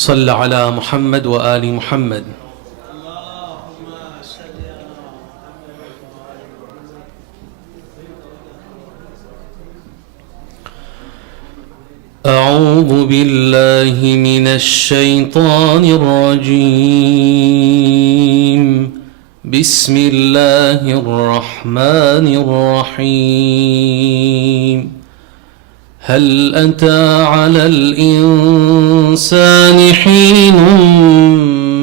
صل على محمد وآل محمد. أعوذ بالله من الشيطان الرجيم. بسم الله الرحمن الرحيم. هل أتى على الإنسان حين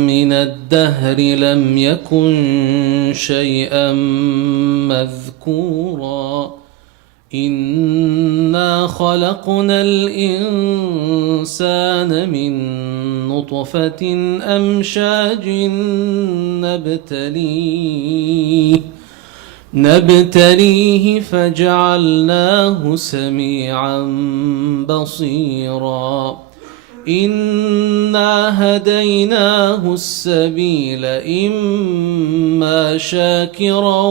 من الدهر لم يكن شيئا مذكورا إنا خلقنا الإنسان من نطفة أمشاج نبتليه فجعلناه سميعا بصيرا إنا هديناه السبيل إما شاكرا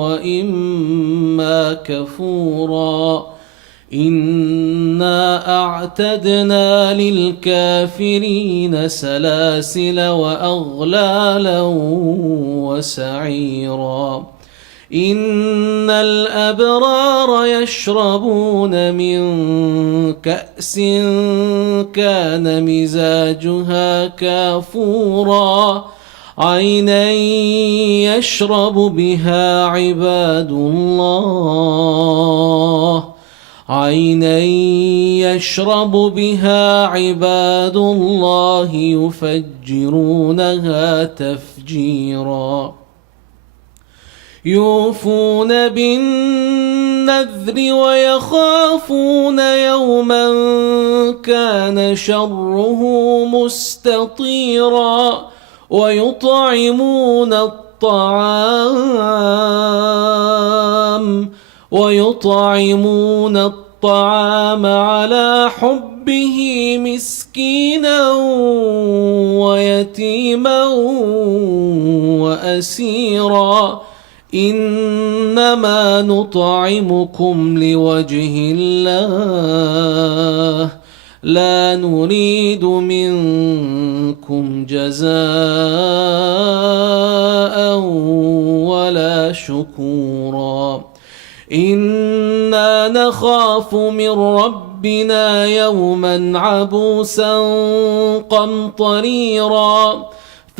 وإما كفورا إنا أعتدنا للكافرين سلاسل وأغلالا وسعيرا إن الأبرار يشربون من كأس كان مزاجها كافورا عينا يشرب بها عباد الله يفجرونها تفجيرا يوفون بالنذر ويخافون يوما كان شره مستطيرا ويطعمون الطعام على حبه مسكينا ويتيما وأسيرا إنما نطعمكم لوجه الله لا نريد منكم جزاء ولا شكورا إنا نخاف من ربنا يوما عبوسا قمطريرا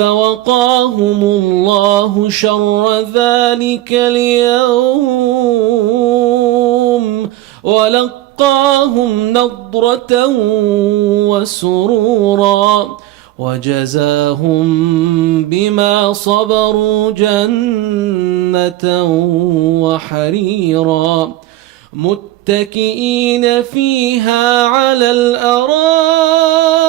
فوقاهم الله شر ذلك اليوم ولقاهم نضرة وسرورا وجزاهم بما صبروا جنة وحريرا متكئين فيها على الأرائك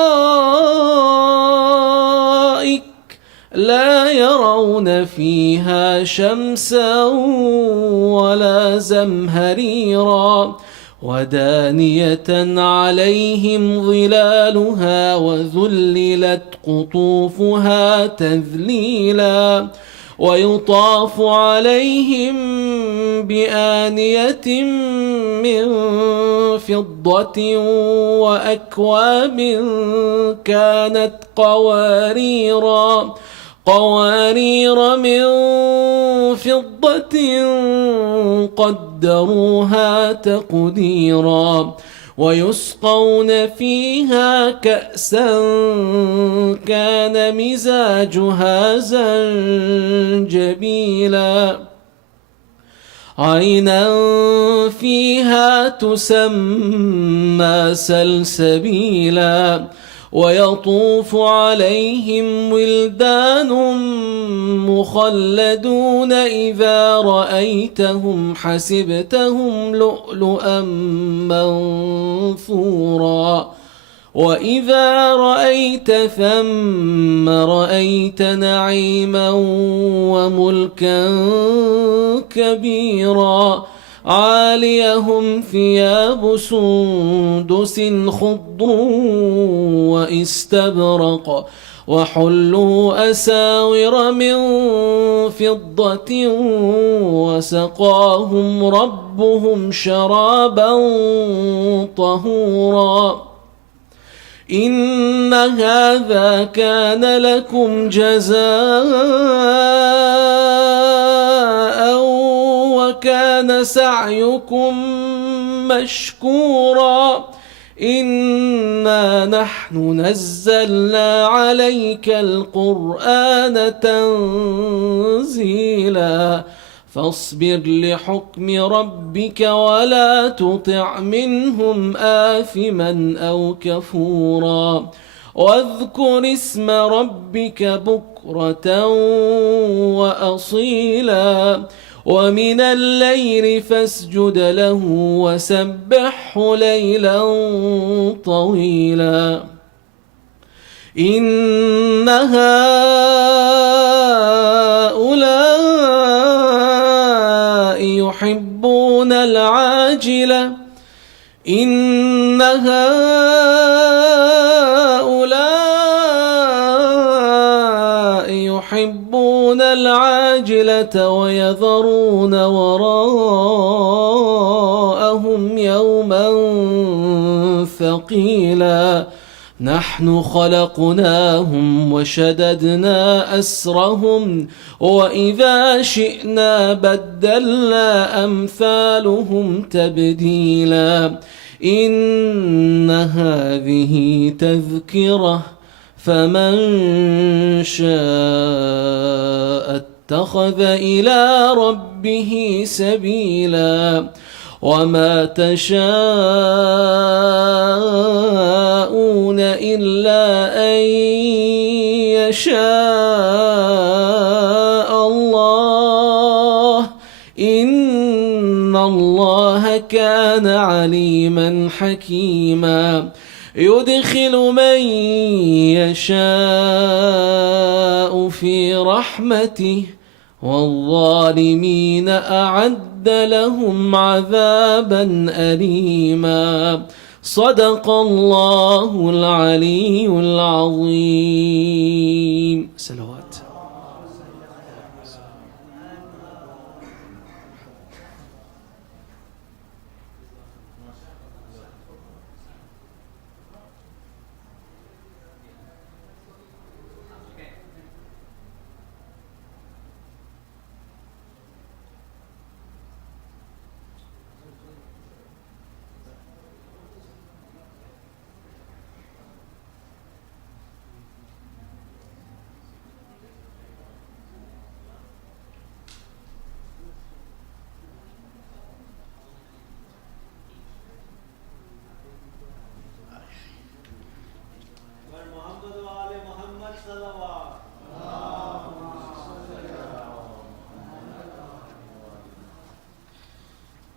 لا يرون فيها شمسا ولا زمهريرا ودانية عليهم ظلالها وذللت قطوفها تذليلا ويطاف عليهم بآنية من فضة وأكواب كانت قوارير من فضة قدروها تقديرا ويسقون فيها كأسا كان مزاجها زنجبيلا عينا فيها تسمى سلسبيلا ويطوف عليهم ولدان مخلدون إذا رأيتهم حسبتهم لؤلؤا منثورا وإذا رأيت ثم رأيت نعيما وملكا كبيرا عاليهم ثياب سندس خضر واستبرق وحلوا أساور من فضة وسقاهم ربهم شرابا طهورا إن هذا كان لكم جزاء وكان سعيكم مشكورا إنا نحن نزلنا عليك القرآن تنزيلا فاصبر لحكم ربك ولا تطع منهم آثما أو كفورا واذكر اسم ربك بكرة وأصيلا ومن الليل فاسجد له وسبحه ليلا طويلا إن هؤلاء يحبون العاجلة إن هؤلاء يحبون العاجلة ويذرون وراءهم يوما ثقيلا نحن خلقناهم وشددنا أسرهم وإذا شئنا بدلنا أمثالهم تبديلا إن هذه تذكرة فمن شاء اتخذ إلى ربه سبيلا وما تشاءون إلا أن يشاء الله إن الله كان عليما حكيما يدخل من يشاء في رحمته والظالمين أعد لهم عذابا أليما صدق الله العلي العظيم. صلوات.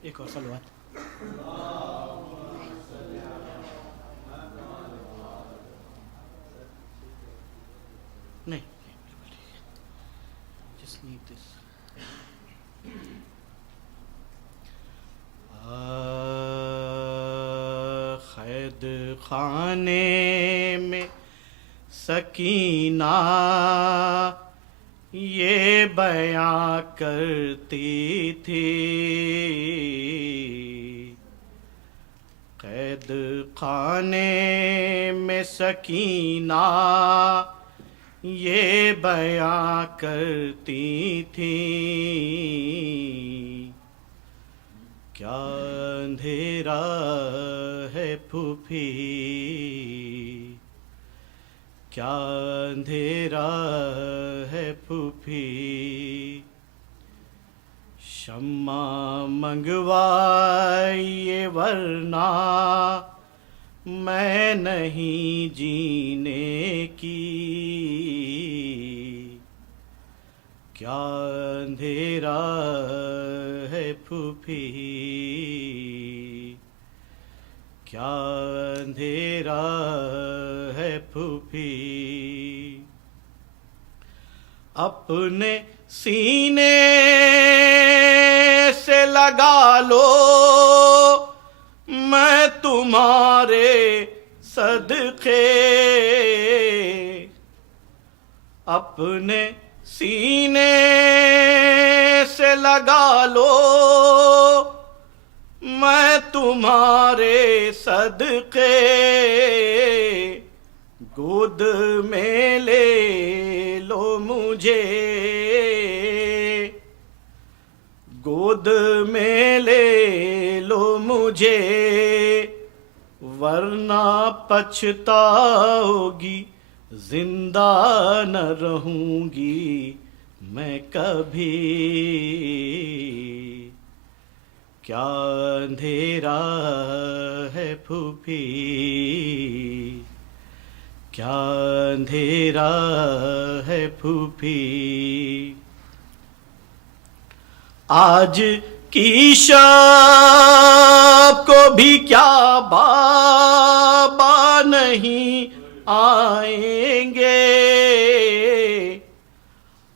एक और सलवात नहीं just need this खैद खाने में सकीना ये बयां करती थी कैद खाने में सकीना ये बयां करती थी क्या अंधेरा है फूफी क्या अंधेरा है फूफी शम्मा मंगवाइए वरना मैं नहीं जीने की क्या अंधेरा है फूफी क्या अंधेरा है फूफी अपने सीने से लगा लो मैं तुम्हारे सदके अपने सीने से लगा लो मैं तुम्हारे सदके گود میں لے لو مجھے، گود میں لے لو مجھے، ورنہ پچھتاؤ گی، زندہ نہ رہوں گی میں کبھی۔ کیا اندھیرا ہے پھوپھی، کیا اندھیرا ہے پھوپھی، آج کی شب کو بھی کیا بابا نہیں آئیں گے،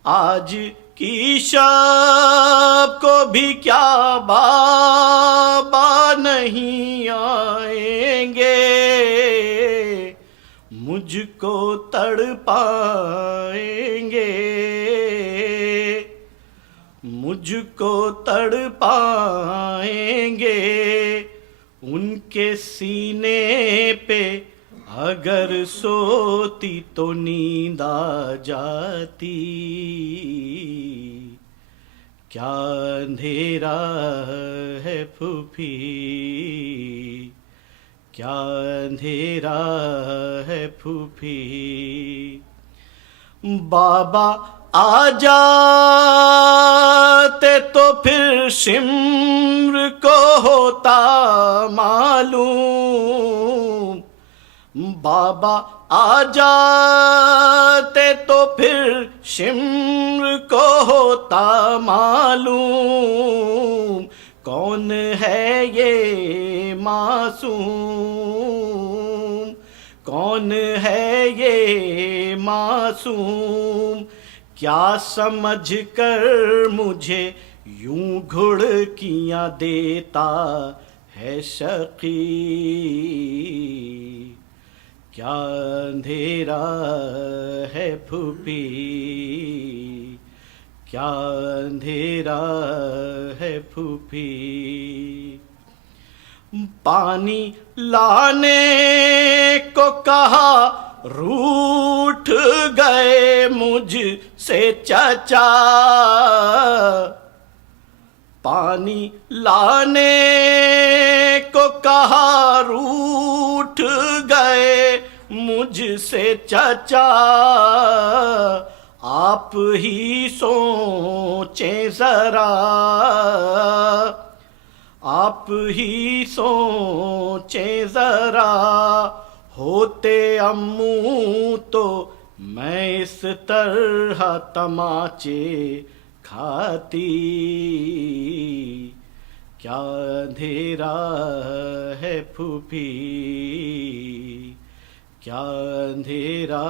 آج کی شب کو بھی کیا بابا نہیں آئیں گے، مجھ کو تڑپائیں گے، مجھ کو تڑپائیں گے، ان کے سینے پہ اگر سوتی تو نیند آ جاتی۔ کیا اندھیرا ہے پھوپھی، کیا اندھیرا ہے پھوپھی، بابا آ جاتے تو پھر شمر کو ہوتا معلوم، بابا آ جاتے تو پھر شمر کو ہوتا معلوم، کون ہے یہ معصوم، کون ہے یہ معصوم، کیا سمجھ کر مجھے یوں گھڑکیاں دیتا ہے شقی، کیا اندھیرا ہے پھوپھی، کیا اندھیرا ہے پھوپھی، پانی لانے کو کہا روٹھ گئے مجھ سے چچا، پانی لانے کو کہا روٹھ گئے مجھ سے چچا، آپ ہی سوچیں ذرا، آپ ہی سوچیں ذرا، ہوتے اموں تو میں اس طرح تماچے کھاتی۔ کیا اندھیرا ہے پھوپھی، کیا اندھیرا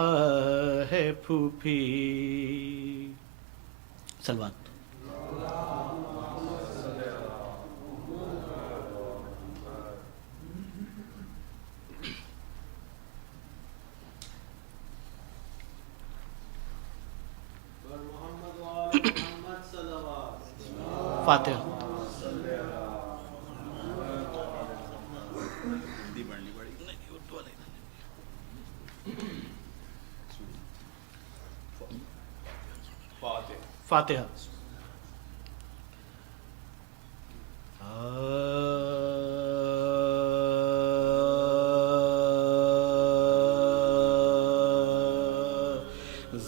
ہے پھوپھی۔ سلوات۔ فاتحہ۔ فاتحہ۔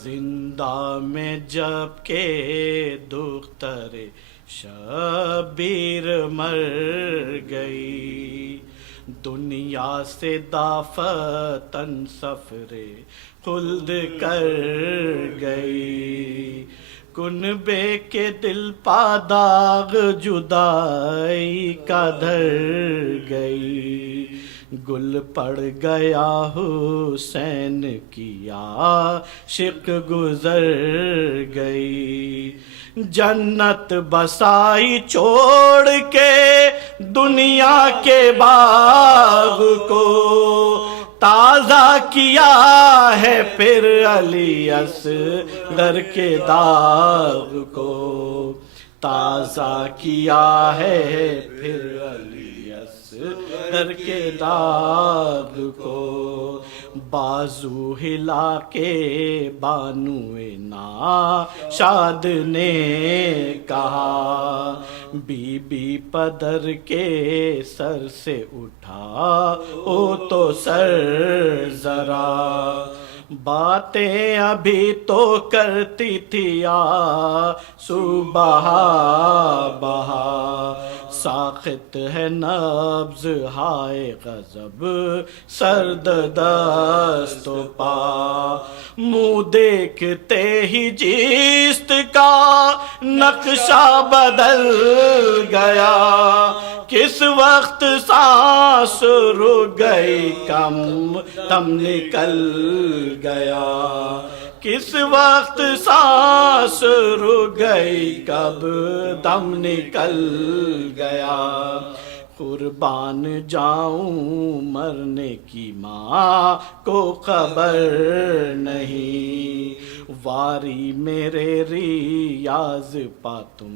زندہ میں جب کہ دختر شبیر مر گئی، دنیا سے دافتن سفر خلد کر گئی، کنبے کے دل پا داغ جدائی کا دھر گئی، گل پڑ گیا حسین کی عاشق گزر گئی، جنت بسائی چھوڑ کے دنیا کے باغ کو، تازہ کیا ہے پھر علی اصغر کے داغ کو، تازہ کیا ہے پھر علی اصغر کے داغ کو، بازو ہلا کے بانوئے ناشاد نے کہا، بی بی پدر کے سر سے اٹھا او تو سر ذرا، باتیں ابھی تو کرتی تھی بہا بہا، ساخت ہے نبض ہائے غضب سرد دست و پا، منہ دیکھتے ہی جیست کا نقشہ بدل گیا، کس وقت سانس رک گئی کم دم نکل گیا، کس وقت سانس رک گئی کب دم نکل گیا، قربان جاؤں مرنے کی ماں کو خبر نہیں، واری میرے ریاض پا تم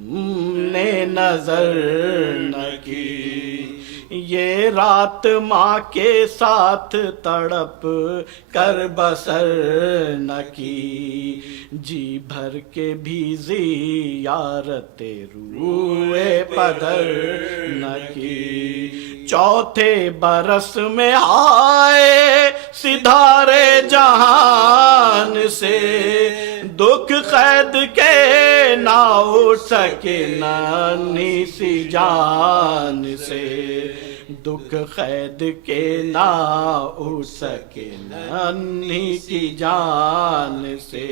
نے نظر نہ کی، یہ رات ماں کے ساتھ تڑپ کر بسر نہ کی، جی بھر کے بھی زیارت روئے پدر نہ کی، چوتھے برس میں آئے سدھارے جہان سے، دکھ قید کے نہ اٹھ سکے ننھی سی جان سے، دکھ قید کے نہ اٹھ سکے ننھی کی جان سے،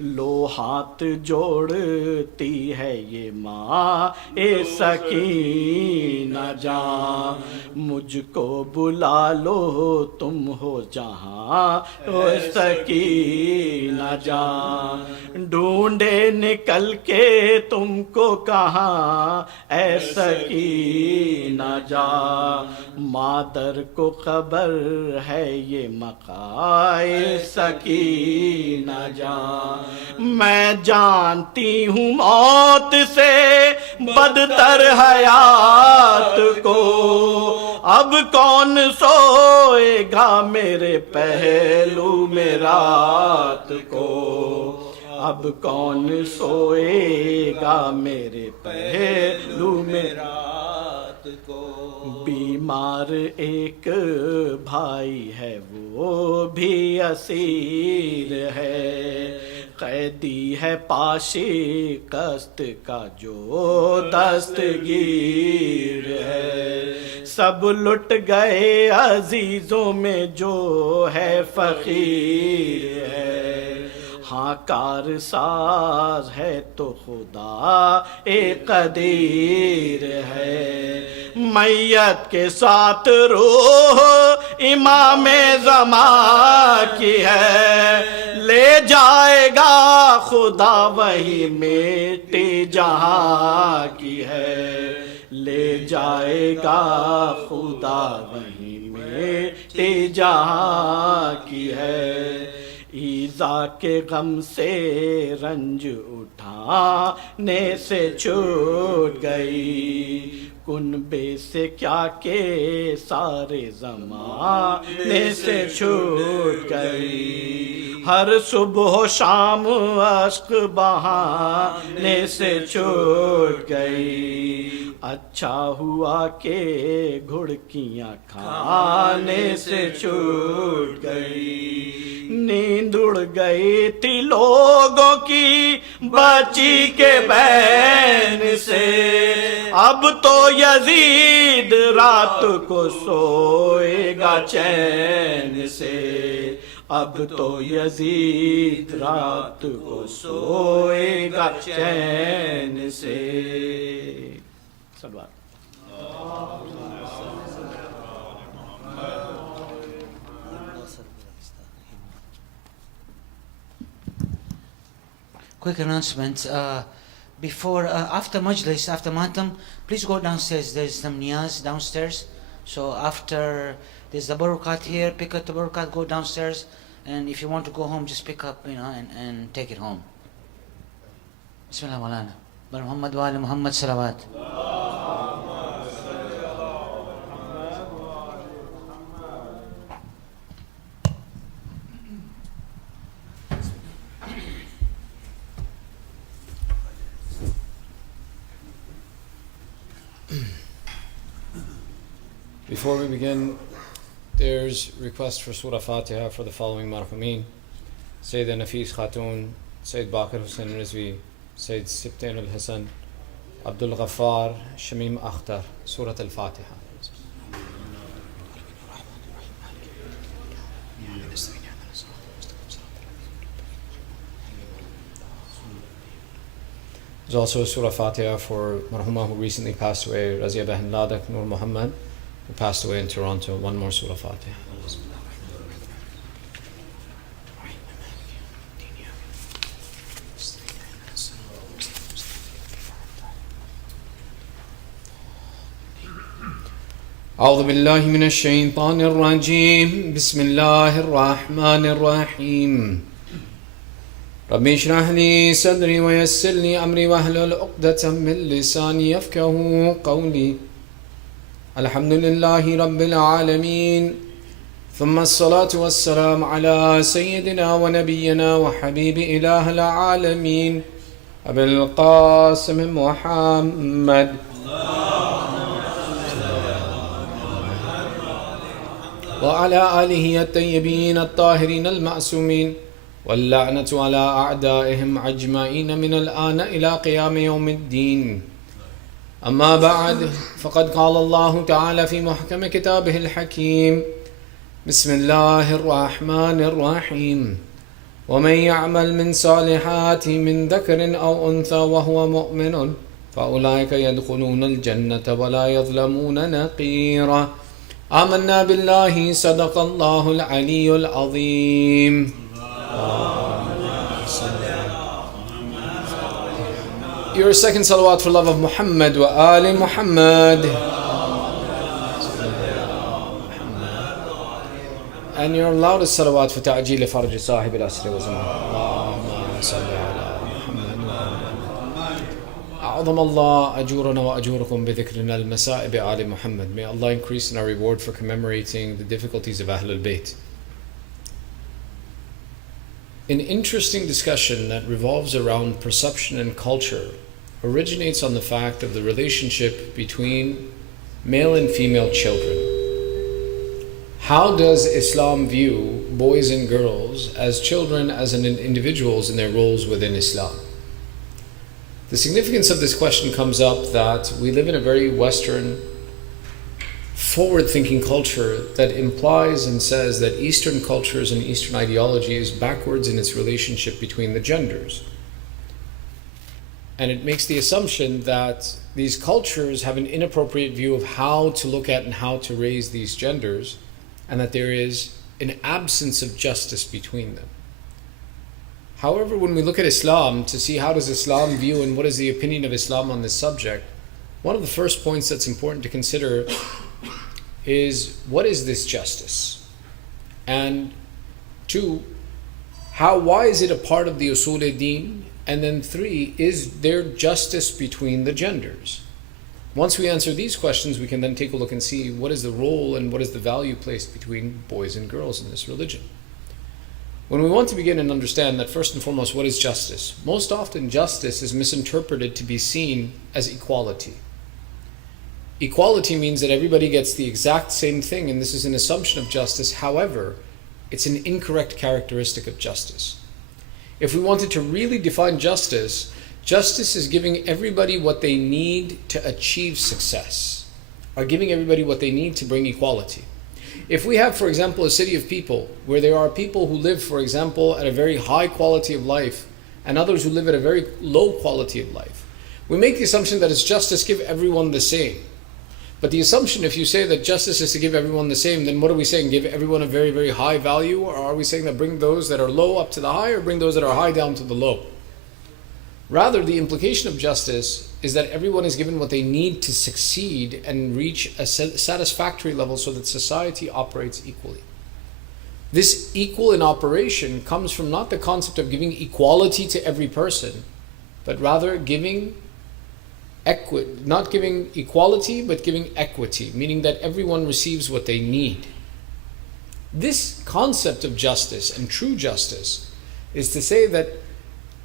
لو ہاتھ جوڑتی ہے یہ ماں اے سکینہ جان، مجھ کو بلا لو تم ہو جہاں او سکینہ جان، ڈھونڈے نکل کے تم کو کہاں اے سکینہ جان، مادر کو خبر ہے یہ مقائے سکینہ جان، میں جانتی ہوں موت سے بدتر حیات کو، اب کون سوئے گا میرے پہلو میں رات کو، اب کون سوئے گا میرے پہلو میں رات کو، بیمار ایک بھائی ہے وہ بھی اسیر ہے، قیدی ہے پاشی قصد کا جو دستگیر ہے، سب لٹ گئے عزیزوں میں جو ہے فقیر ہے، ہاں کار ساز ہے تو خدا ایک قدیر ہے، میت کے ساتھ روح امام زمان کی ہے، لے جائے گا خدا وہی مٹی جہاں کی ہے، لے جائے گا خدا وہی مٹی جہاں کی ہے، ایذا کے غم سے رنج اٹھانے سے چھوٹ گئی، کنبے سے کیا کہ سارے زمانے سے چھوٹ گئی، ہر صبح و شام اشک بہانے سے چھوٹ گئی، اچھا ہوا کہ گھڑکیاں کھانے سے چھوٹ گئی، نیند اڑ گئی تھی لوگوں کی بچی کے بین سے، اب تو یزید رات کو سوئے گا چین سے، اب تو یزید رات کو سوئے گا چین سے، صلوات۔ Quick announcement. After Majlis, after Maatam, please go downstairs. There's some niyaz downstairs. So after there's the barukat here, pick up the barukat, go downstairs, and if you want to go home, just pick up, and take it home. Bismillah Maulana. Bar Muhammad wa ali Muhammad salawat. Before we begin, there's request for Surah Fatiha for the following marhumin: Sayyida Nafis Khatun, Sayyid Bakir Hussain Rizvi, Sayyid Sibtain al-Hassan, Abdul Ghaffar, Shamim Akhtar. Surah Al-Fatiha. There's also a Surah Fatiha for marhuma who recently passed away, Razia Behan Ladak Nur Muhammad, who passed away in Toronto. One more Surah Fatiha. أعوذ بالله من الشيطان الرجيم بسم الله الرحمن الرحيم رب اشرح لي صدري ويسر لي أمري واحلل عقدة من لساني يفقهوا قولي الحمد لله رب العالمين ثم الصلاة والسلام على سيدنا ونبينا وحبيب إله العالمين أبي القاسم محمد وعلى آله الطيبين الطاهرين المعصومين واللعنة على أعدائهم أجمعين من الآن إلى قيام يوم الدين. أما بعد، فقد قال الله تعالى في محكم كتابه الحكيم: بسم الله الرحمن الرحيم ومن يعمل من صالحات من ذكر أو أنثى وهو مؤمن فأولئك يدخلون الجنة ولا يظلمون نقيرا. آمنا بالله صدق الله العلي العظيم. Your second salawat for love of Muhammad wa Ali Muhammad. And your loudest salawat for ta'jeel farj sahib al-asr wa zaman. Allahumma salli ala Muhammad wa Ali. أعظم الله أجورنا وأجوركم بذكرنا المسائب آل Muhammad. May Allah increase in our reward for commemorating the difficulties of Ahlul Bayt. An interesting discussion that revolves around perception and culture originates on the fact of the relationship between male and female children. How does Islam view boys and girls as children, as individuals in their roles within Islam? The significance of this question comes up that we live in a very Western, forward-thinking culture that implies and says that Eastern cultures and Eastern ideology is backwards in its relationship between the genders. And it makes the assumption that these cultures have an inappropriate view of how to look at and how to raise these genders, and that there is an absence of justice between them. However, when we look at Islam to see how does Islam view and what is the opinion of Islam on this subject, one of the first points that's important to consider is, what is this justice? And two, why is it a part of the usul-e-din? And then three, is there justice between the genders? Once we answer these questions, we can then take a look and see what is the role and what is the value placed between boys and girls in this religion. When we want to begin and understand that, first and foremost, what is justice? Most often justice is misinterpreted to be seen as equality. Equality means that everybody gets the exact same thing, and this is an assumption of justice. However, it's an incorrect characteristic of justice. If we wanted to really define justice, justice is giving everybody what they need to achieve success, or giving everybody what they need to bring equality. If we have, for example, a city of people where there are people who live, for example, at a very high quality of life and others who live at a very low quality of life, we make the assumption that it's justice to give everyone the same. But the assumption, if you say that justice is to give everyone the same, then what are we saying? Give everyone a very, very high value? Or are we saying that bring those that are low up to the high, or bring those that are high down to the low? Rather, the implication of justice is that everyone is given what they need to succeed and reach a satisfactory level so that society operates equally. This equal in operation comes from not the concept of giving equality to every person, but rather giving not giving equality, but giving equity, meaning that everyone receives what they need. This concept of justice and true justice is to say that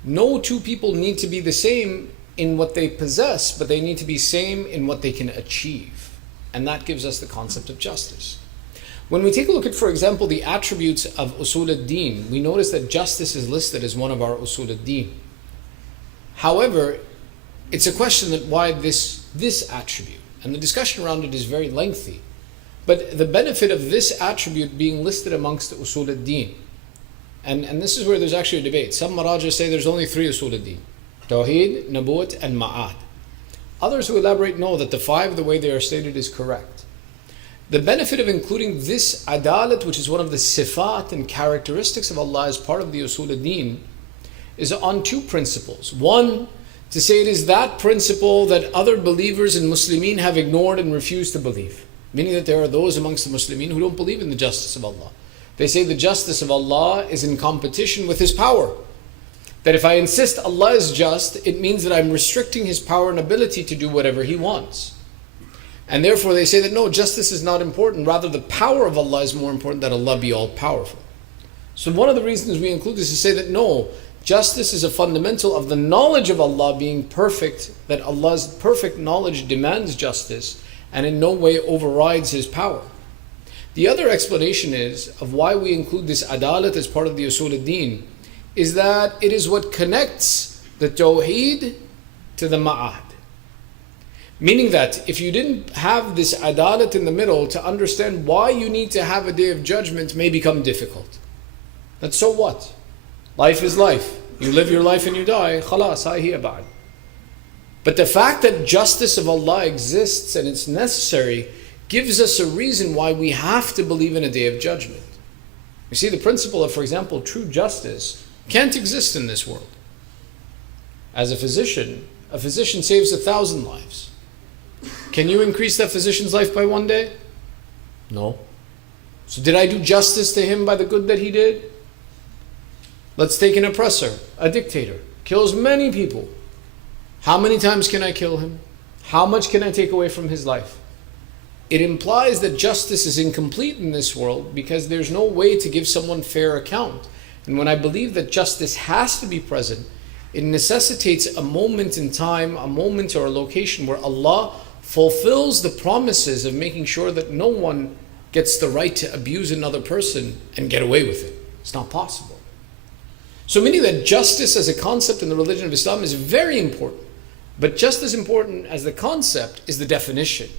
no two people need to be the same in what they possess, but they need to be same in what they can achieve. And that gives us the concept of justice. When we take a look at, for example, the attributes of usul ad-din, we notice that justice is listed as one of our usul ad-din. However, it's a question that why this attribute, and the discussion around it is very lengthy. But the benefit of this attribute being listed amongst the usul ad-din, and this is where there's actually a debate. Some maraja say there's only 3 usul ad-din: Tawheed, Nabuwat, and Ma'ad. Others who elaborate know that the 5, the way they are stated, is correct. The benefit of including this adalat, which is one of the sifat and characteristics of Allah as part of the usul ad-din, is on 2 principles. One, to say it is that principle that other believers and Muslimin have ignored and refused to believe. Meaning that there are those amongst the Muslimin who don't believe in the justice of Allah. They say the justice of Allah is in competition with His power. That if I insist Allah is just, it means that I'm restricting His power and ability to do whatever He wants. And therefore they say that no, justice is not important. Rather, the power of Allah is more important, that Allah be all powerful. So one of the reasons we include this is to say that no, justice is a fundamental of the knowledge of Allah being perfect, that Allah's perfect knowledge demands justice and in no way overrides His power. The other explanation is of why we include this adalat as part of the usul ad-din is that it is what connects the tawheed to the ma'ad. Meaning that if you didn't have this adalat in the middle, to understand why you need to have a day of judgment may become difficult. But so what? Life is life. You live your life and you die. Khalas, hai hiya ba'd. But the fact that justice of Allah exists and it's necessary gives us a reason why we have to believe in a day of judgment. You see, the principle of, for example, true justice can't exist in this world. As a physician saves 1,000 lives. Can you increase that physician's life by 1 day? No. So did I do justice to him by the good that he did? Let's take an oppressor, a dictator, kills many people. How many times can I kill him? How much can I take away from his life? It implies that justice is incomplete in this world because there's no way to give someone fair account. And when I believe that justice has to be present, it necessitates a moment in time, a moment or a location where Allah fulfills the promises of making sure that no one gets the right to abuse another person and get away with it. It's not possible. So meaning that justice as a concept in the religion of Islam is very important. But just as important as the concept is the definition.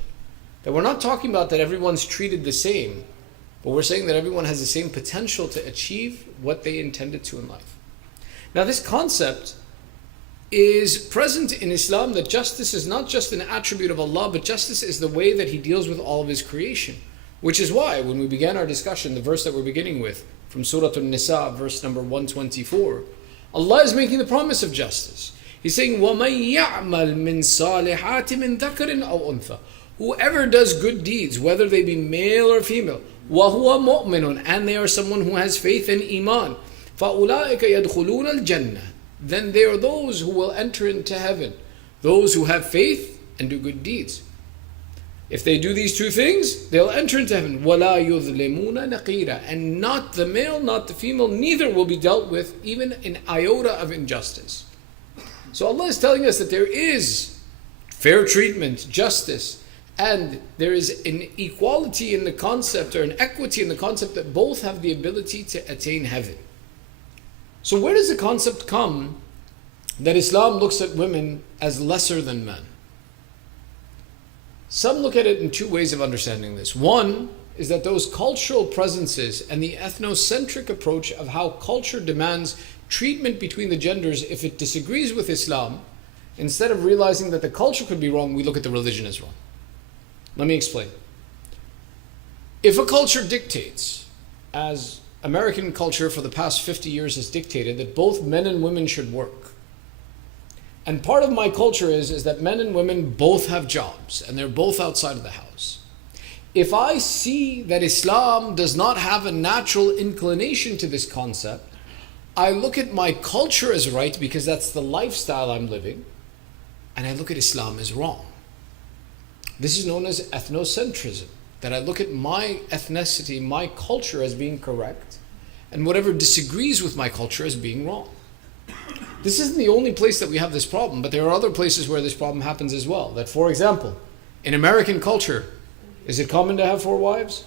That we're not talking about that everyone's treated the same, but we're saying that everyone has the same potential to achieve what they intended to in life. Now this concept is present in Islam, that justice is not just an attribute of Allah, but justice is the way that He deals with all of His creation. Which is why when we began our discussion, the verse that we're beginning with, from Surah An-Nisa, verse number 124, Allah is making the promise of justice. He's saying, وَمَن يَعْمَلْ مِن صَالِحَاتِ مِن ذَكَرٍ أَوْ أُنثَى. Whoever does good deeds, whether they be male or female, وَهُوَ مُؤْمِنٌ, and they are someone who has faith and iman, فَأُولَٰئِكَ يَدْخُلُونَ الْجَنَّةِ, then they are those who will enter into heaven, those who have faith and do good deeds. If they do these 2 things, they'll enter into heaven. وَلَا يُظْلِمُونَ نَقِيرًا, and not the male, not the female, neither will be dealt with even an iota of injustice. So Allah is telling us that there is fair treatment, justice, and there is an equality in the concept, or an equity in the concept, that both have the ability to attain heaven. So where does the concept come that Islam looks at women as lesser than men? Some look at it in 2 ways of understanding this. One is that those cultural presences and the ethnocentric approach of how culture demands treatment between the genders, if it disagrees with Islam, instead of realizing that the culture could be wrong, we look at the religion as wrong. Let me explain. If a culture dictates, as American culture for the past 50 years has dictated, that both men and women should work, and part of my culture is that men and women both have jobs and they're both outside of the house. If I see that Islam does not have a natural inclination to this concept, I look at my culture as right because that's the lifestyle I'm living, and I look at Islam as wrong. This is known as ethnocentrism, that I look at my ethnicity, my culture as being correct, and whatever disagrees with my culture as being wrong. This isn't the only place that we have this problem, but there are other places where this problem happens as well. That, for example, in American culture, Is it common to have 4 wives?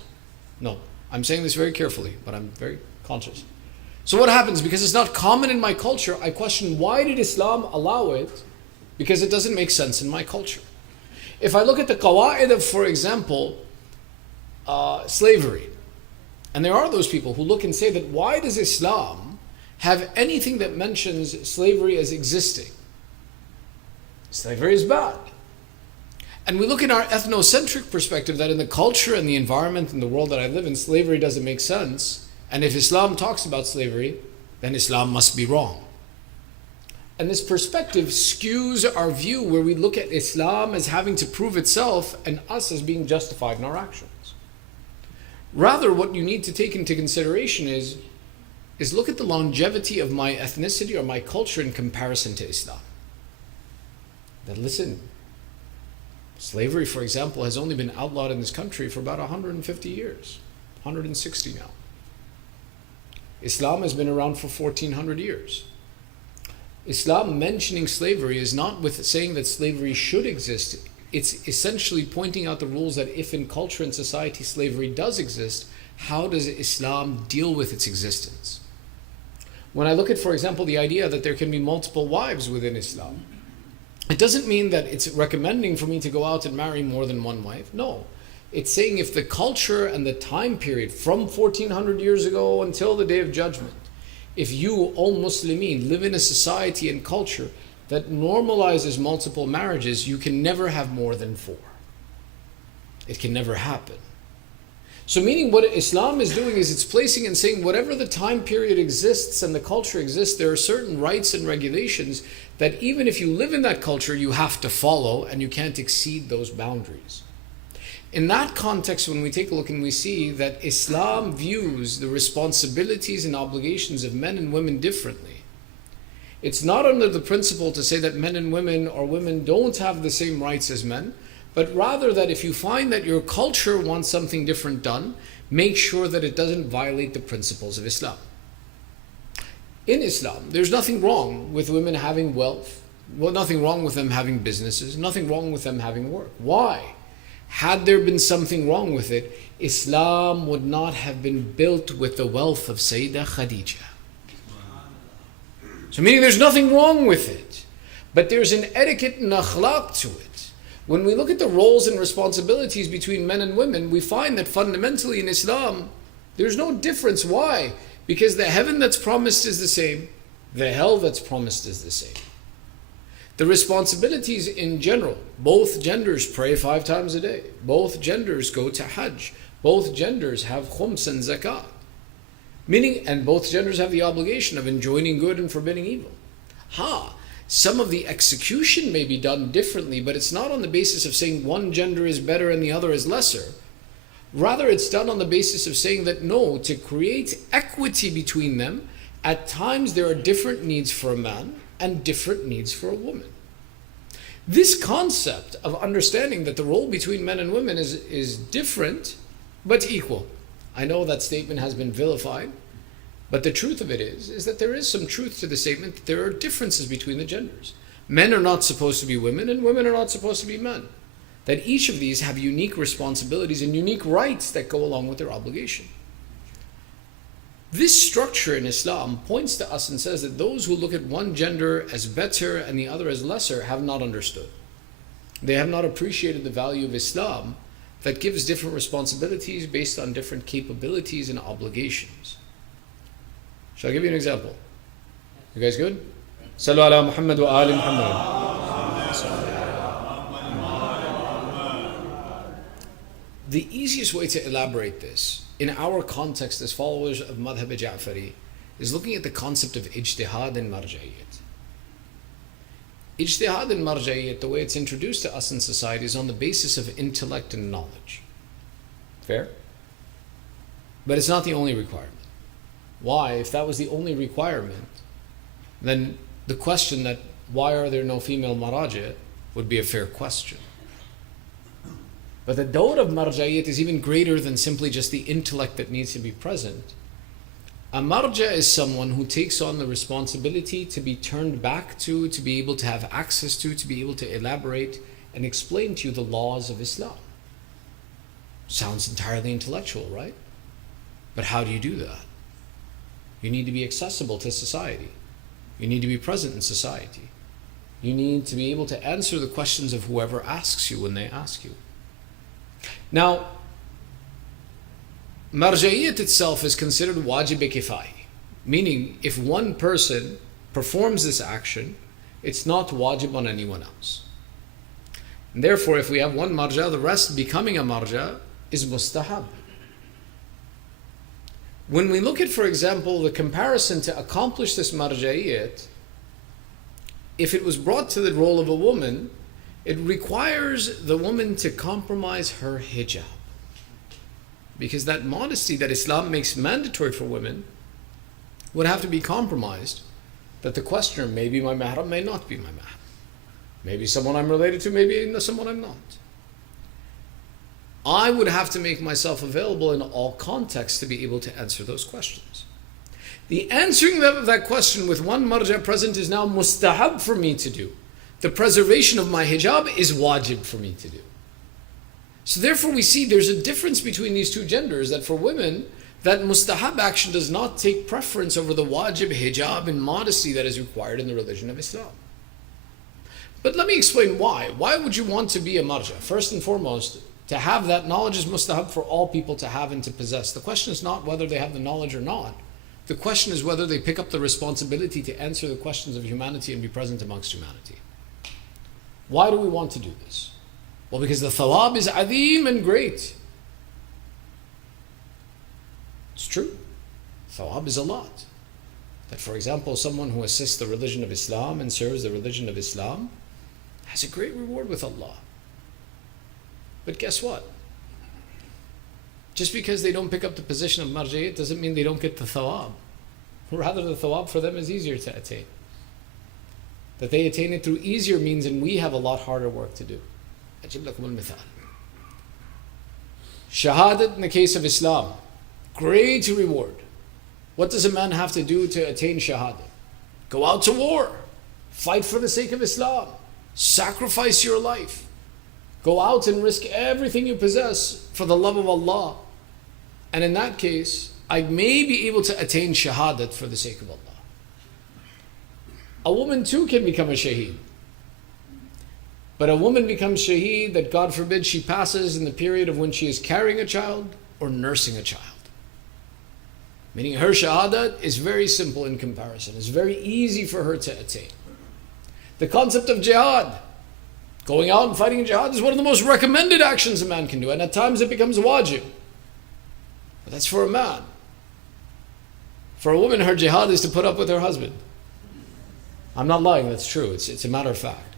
No. I'm saying this very carefully, but I'm very conscious. So what happens? Because it's not common in my culture, I question, why did Islam allow it? Because it doesn't make sense in my culture. If I look at the qawa'id of, for example, slavery, and there are those people who look and say that why does Islam have anything that mentions slavery as existing? Slavery is bad. And we look in our ethnocentric perspective that in the culture and the environment and the world that I live in, slavery doesn't make sense. And if Islam talks about slavery, then Islam must be wrong. And this perspective skews our view where we look at Islam as having to prove itself and us as being justified in our actions. Rather, what you need to take into consideration is look at the longevity of my ethnicity or my culture in comparison to Islam. That listen, slavery, for example, has only been outlawed in this country for about 150 years, 160 now. Islam has been around for 1400 years. Islam mentioning slavery is not with saying that slavery should exist. It's essentially pointing out the rules that if in culture and society slavery does exist, how does Islam deal with its existence? When I look at, for example, the idea that there can be multiple wives within Islam, it doesn't mean that it's recommending for me to go out and marry more than one wife. No. It's saying if the culture and the time period from 1400 years ago until the Day of Judgment, if you, all Muslimin, live in a society and culture that normalizes multiple marriages, you can never have more than 4. It can never happen. So meaning what Islam is doing is it's placing and saying whatever the time period exists and the culture exists, there are certain rights and regulations that even if you live in that culture, you have to follow and you can't exceed those boundaries. In that context, when we take a look and we see that Islam views the responsibilities and obligations of men and women differently, it's not under the principle to say that men and women or women don't have the same rights as men, but rather that if you find that your culture wants something different done, make sure that it doesn't violate the principles of Islam. In Islam, there's nothing wrong with women having wealth, nothing wrong with them having businesses, nothing wrong with them having work. Why? Had there been something wrong with it, Islam would not have been built with the wealth of Sayyidah Khadija. So meaning there's nothing wrong with it, but there's an etiquette and akhlaq to it. When we look at the roles and responsibilities between men and women, we find that fundamentally in Islam, there's no difference. Why? Because the heaven that's promised is the same, the hell that's promised is the same. The responsibilities in general, both genders pray 5 times a day, both genders go to Hajj, both genders have khums and zakat. Meaning, and both genders have the obligation of enjoining good and forbidding evil. Some of the execution may be done differently, but it's not on the basis of saying one gender is better and the other is lesser. Rather, it's done on the basis of saying that no, to create equity between them, at times there are different needs for a man and different needs for a woman. This concept of understanding that the role between men and women is different but equal. I know that statement has been vilified, but the truth of it is that there is some truth to the statement that there are differences between the genders. Men are not supposed to be women and women are not supposed to be men. That each of these have unique responsibilities and unique rights that go along with their obligation. This structure in Islam points to us and says that those who look at one gender as better and the other as lesser have not understood. They have not appreciated the value of Islam that gives different responsibilities based on different capabilities and obligations. Shall I give you an example? You guys good? Sallu ala Muhammad wa ali Muhammad. The easiest way to elaborate this in our context as followers of Madhab Ja'fari is looking at the concept of ijtihad and marja'iyat. Ijtihad and marja'iyat, the way it's introduced to us in society, is on the basis of intellect and knowledge. Fair? But it's not the only requirement. Why? If that was the only requirement, then the question that why are there no female maraja would be a fair question. But the dawr of marja'iyat is even greater than simply just the intellect that needs to be present. A marja is someone who takes on the responsibility to be turned back to be able to have access to be able to elaborate and explain to you the laws of Islam. Sounds entirely intellectual, right? But how do you do that? You need to be accessible to society. You need to be present in society. You need to be able to answer the questions of whoever asks you when they ask you. Now, marja'iyat itself is considered wajib kifai, meaning if one person performs this action, it's not wajib on anyone else. And therefore, if we have one marja, the rest becoming a marja is mustahab. When we look at, for example, the comparison to accomplish this marja'iyat, if it was brought to the role of a woman, it requires the woman to compromise her hijab. Because that modesty that Islam makes mandatory for women would have to be compromised, that the questioner may be my mahram, may not be my mahram. Maybe someone I'm related to, maybe someone I'm not. I would have to make myself available in all contexts to be able to answer those questions. The answering of that question with one marja present is now mustahab for me to do. The preservation of my hijab is wajib for me to do. So therefore we see there's a difference between these two genders, that for women, that mustahab action does not take preference over the wajib hijab and modesty that is required in the religion of Islam. But let me explain why. Why would you want to be a marja? First and foremost, to have that knowledge is mustahab for all people to have and to possess. The question is not whether they have the knowledge or not. The question is whether they pick up the responsibility to answer the questions of humanity and be present amongst humanity. Why do we want to do this? Well, because the thawab is adhim and great. It's true. Thawab is a lot. That, for example, someone who assists the religion of Islam and serves the religion of Islam has a great reward with Allah. But guess what? Just because they don't pick up the position of marja'iyat doesn't mean they don't get the thawab. Rather, the thawab for them is easier to attain. That they attain it through easier means, and we have a lot harder work to do. أجيب لكم المثال. Shahadat in the case of Islam, great reward. What does a man have to do to attain Shahadat? Go out to war, fight for the sake of Islam, sacrifice your life, go out and risk everything you possess for the love of Allah. And in that case, I may be able to attain Shahadat for the sake of Allah. A woman too can become a shaheed. But a woman becomes shaheed that, God forbid, she passes in the period of when she is carrying a child or nursing a child. Meaning her shahadat is very simple in comparison. It's very easy for her to attain. The concept of jihad, going out and fighting in jihad, is one of the most recommended actions a man can do. And at times it becomes wajib. But that's for a man. For a woman, her jihad is to put up with her husband. I'm not lying, that's true. It's a matter of fact.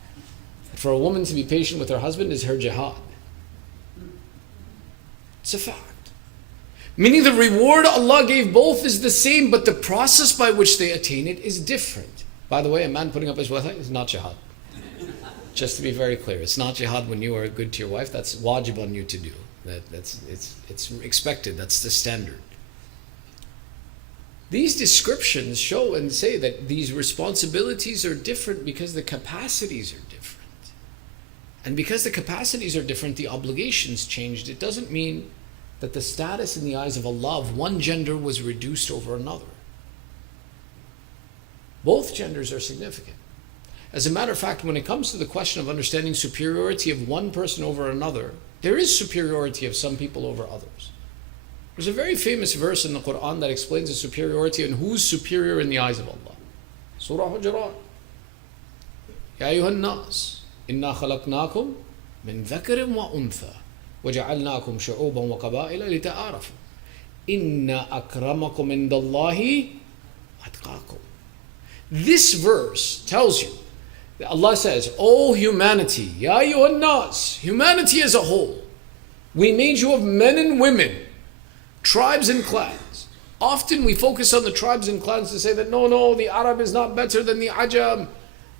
For a woman to be patient with her husband is her jihad. It's a fact. Meaning the reward Allah gave both is the same, but the process by which they attain it is different. By the way, a man putting up his wife is not jihad. Just to be very clear, it's not jihad when you are good to your wife. That's wajib on you to do. It's expected. That's the standard. These descriptions show and say that these responsibilities are different because the capacities are different. And because the capacities are different, the obligations changed. It doesn't mean that the status in the eyes of Allah of one gender was reduced over another. Both genders are significant. As a matter of fact, when it comes to the question of understanding superiority of one person over another, there is superiority of some people over others. There's a very famous verse in the Quran that explains the superiority and who's superior in the eyes of Allah. Surah Hujurat. Ya ayyuhan nas, inna khalaqnakum min dhakarin wa untha وَجَعَلْنَاكُمْ شُعُوبًا وَقَبَائِلَ لِتَعَارَفُوا إِنَّ أَكْرَمَكُمْ عِنْدَ اللَّهِ أَتْقَاكُمْ. This verse tells you that Allah says, "O humanity, Ya ayyuhan nas, humanity as a whole, we made you of men and women, tribes and clans." Often we focus on the tribes and clans to say that no, the Arab is not better than the Ajam,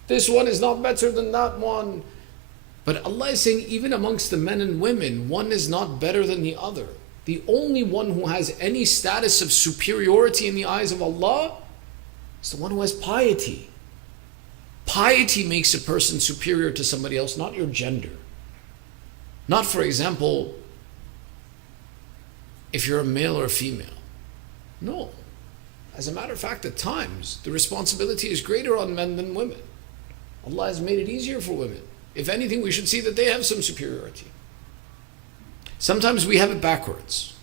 this one is not better than that one. But Allah is saying even amongst the men and women, one is not better than the other. The only one who has any status of superiority in the eyes of Allah is the one who has piety. Piety makes a person superior to somebody else, not your gender. Not, for example, if you're a male or a female. No. As a matter of fact, at times, the responsibility is greater on men than women. Allah has made it easier for women. If anything, we should see that they have some superiority. Sometimes we have it backwards.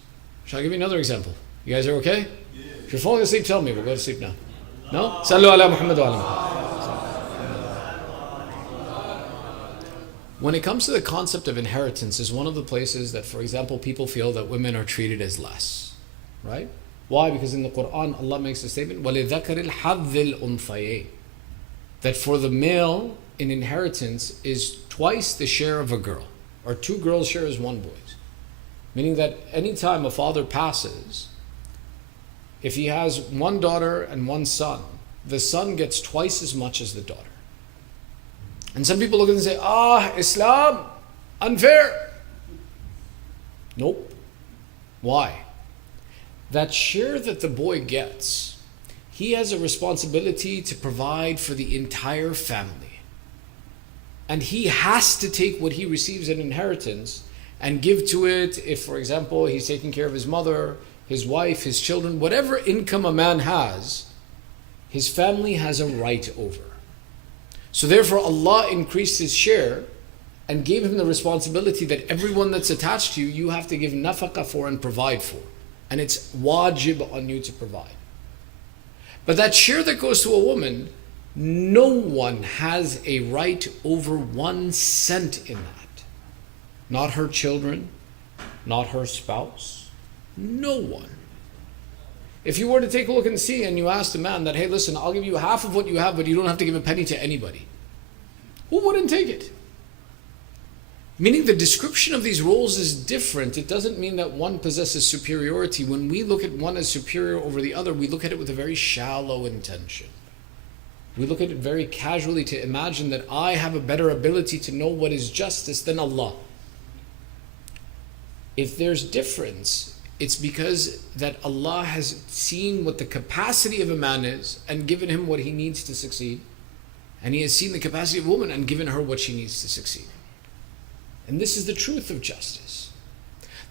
Shall I give you another example? You guys are okay? Yeah. If you're falling asleep, tell me. We'll go to sleep now. No? Sallu ala Muhammad wa ala Muhammad. When it comes to the concept of inheritance, is one of the places that, for example, people feel that women are treated as less. Right? Why? Because in the Quran, Allah makes a statement, وَلِذَكَرِ الْحَظِّ الْأُنْثَيَيْنِ, that for the male, in inheritance is twice the share of a girl, or two girls' share is one boy's. Meaning that anytime a father passes, if he has one daughter and one son, the son gets twice as much as the daughter. And some people look at it and say, Islam, unfair. Nope. Why? That share that the boy gets, he has a responsibility to provide for the entire family. And he has to take what he receives in inheritance and give to it if, for example, he's taking care of his mother, his wife, his children, whatever income a man has, his family has a right over. So therefore Allah increased his share and gave him the responsibility that everyone that's attached to you, you have to give nafaqah for and provide for. And it's wajib on you to provide. But that share that goes to a woman, no one has a right over 1 cent in that. Not her children, not her spouse, no one. If you were to take a look and see and you asked a man that, hey listen, I'll give you half of what you have, but you don't have to give a penny to anybody, who wouldn't take it? Meaning the description of these roles is different. It doesn't mean that one possesses superiority. When we look at one as superior over the other, we look at it with a very shallow intention. We look at it very casually to imagine that I have a better ability to know what is justice than Allah. If there's difference, it's because that Allah has seen what the capacity of a man is and given him what he needs to succeed. And he has seen the capacity of a woman and given her what she needs to succeed. And this is the truth of justice.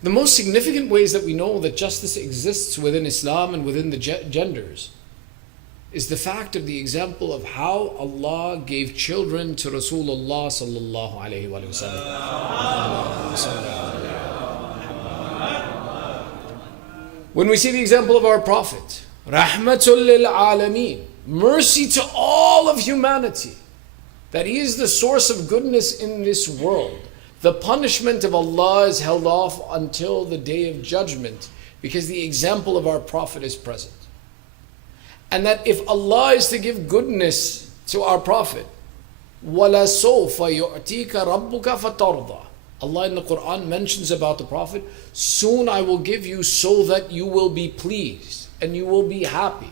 The most significant ways that we know that justice exists within Islam and within the genders is the fact of the example of how Allah gave children to Rasulullah sallallahu alayhi wa sallam. When we see the example of our Prophet, Rahmatul lil Alameen, mercy to all of humanity, that he is the source of goodness in this world. The punishment of Allah is held off until the day of judgment because the example of our Prophet is present. And that if Allah is to give goodness to our Prophet, وَلَسَوْفَ يُعْتِيكَ رَبُّكَ فَتَرْضَى, Allah in the Quran mentions about the Prophet, soon I will give you so that you will be pleased and you will be happy.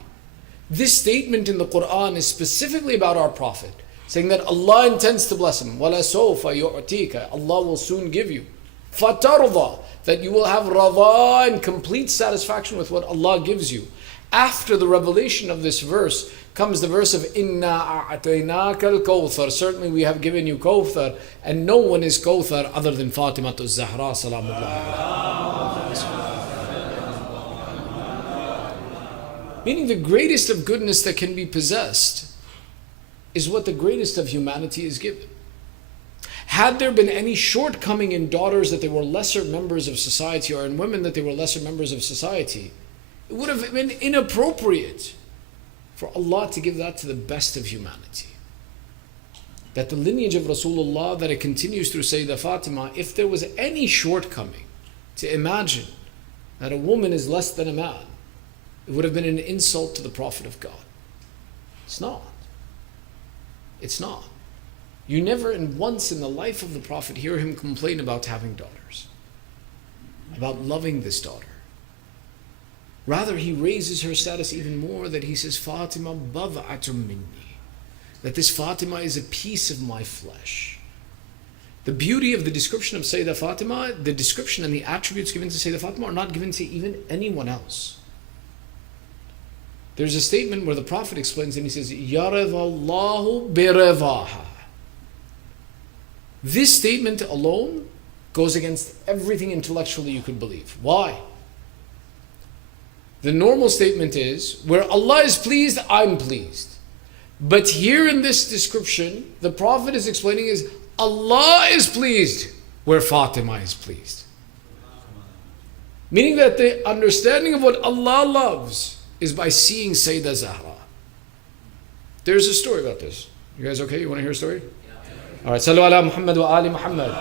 This statement in the Quran is specifically about our Prophet, saying that Allah intends to bless him. وَلَسَوْفَ يُعْتِيكَ, Allah will soon give you. فَتَرْضَى, that you will have radha and complete satisfaction with what Allah gives you. After the revelation of this verse comes the verse of Inna a'tainaka al-Kawthar. Certainly we have given you Kawthar, and no one is Kawthar other than Fatima az-Zahra salamullahi alayha. Meaning the greatest of goodness that can be possessed is what the greatest of humanity is given. Had there been any shortcoming in daughters that they were lesser members of society, or in women that they were lesser members of society, it would have been inappropriate for Allah to give that to the best of humanity. That the lineage of Rasulullah, that it continues through Sayyidah Fatima, if there was any shortcoming to imagine that a woman is less than a man, it would have been an insult to the Prophet of God. It's not. It's not. You never once in the life of the Prophet hear him complain about having daughters, about loving this daughter. Rather, he raises her status even more, that he says, Fatima bad'atun minni, that this Fatima is a piece of my flesh. The beauty of the description of Sayyidah Fatima, the description and the attributes given to Sayyidah Fatima are not given to even anyone else. There's a statement where the Prophet explains and he says, Yaradallahu birevaha. This statement alone goes against everything intellectually you could believe. Why? The normal statement is, where Allah is pleased, I'm pleased. But here in this description, the Prophet is explaining is, Allah is pleased where Fatima is pleased. Meaning that the understanding of what Allah loves is by seeing Sayyidah Zahra. There's a story about this. You guys okay? You want to hear a story? All right. Sallu ala Muhammad wa ali Muhammad.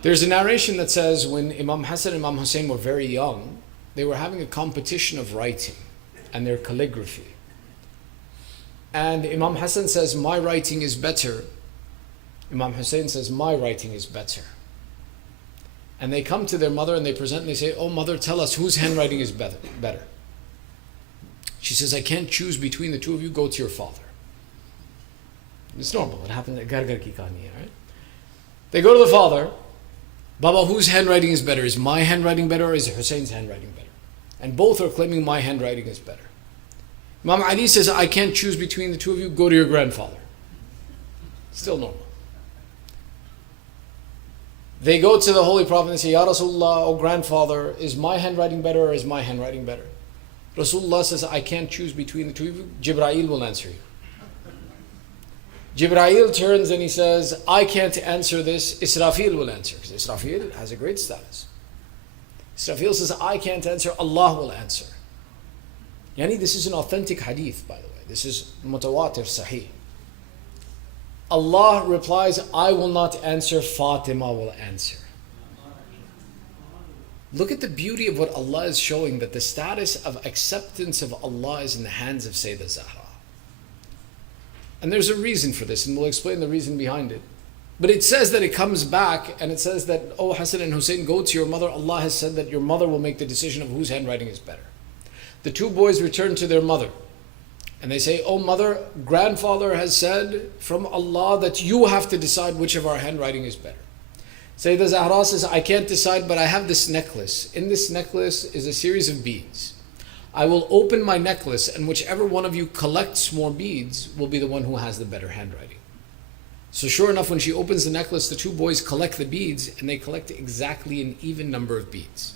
There's a narration that says when Imam Hassan and Imam Hussain were very young, they were having a competition of writing and their calligraphy. And Imam Hassan says, my writing is better. Imam Hussain says, my writing is better. And they come to their mother and they present and they say, oh mother, tell us whose handwriting is better. She says, I can't choose between the two of you, go to your father. It's normal, it happens at Gargar ki kahani, right? They go to the father, Baba, whose handwriting is better? Is my handwriting better or is Hussein's handwriting better? And both are claiming my handwriting is better. Imam Ali says, I can't choose between the two of you, go to your grandfather. Still normal. They go to the Holy Prophet and say, Ya Rasulullah, O grandfather, is my handwriting better or is my handwriting better? Rasulullah says, I can't choose between the two of you, Jibreel will answer you. Jibreel turns and he says, I can't answer this, Israfil will answer. Because Israfil has a great status. Israfil says, I can't answer, Allah will answer. Yani, this is an authentic hadith, by the way. This is mutawatir, sahih. Allah replies, I will not answer, Fatima will answer. Look at the beauty of what Allah is showing, that the status of acceptance of Allah is in the hands of Sayyidah Zahra. And there's a reason for this, and we'll explain the reason behind it. But it says that it comes back, and it says that, oh Hassan and Hussein, go to your mother. Allah has said that your mother will make the decision of whose handwriting is better. The two boys return to their mother. And they say, oh mother, grandfather has said from Allah that you have to decide which of our handwriting is better. Sayyidah Zahra says, I can't decide, but I have this necklace. In this necklace is a series of beads. I will open my necklace, and whichever one of you collects more beads will be the one who has the better handwriting. So sure enough, when she opens the necklace, the two boys collect the beads, and they collect exactly an even number of beads,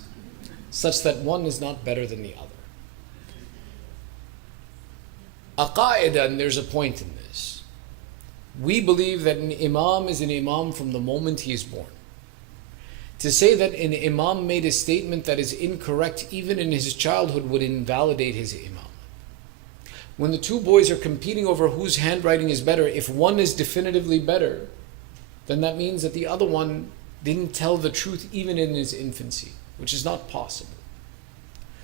such that one is not better than the other. A qaida, and there's a point in this. We believe that an imam is an imam from the moment he is born. To say that an imam made a statement that is incorrect even in his childhood would invalidate his imam. When the two boys are competing over whose handwriting is better, if one is definitively better, then that means that the other one didn't tell the truth even in his infancy, which is not possible.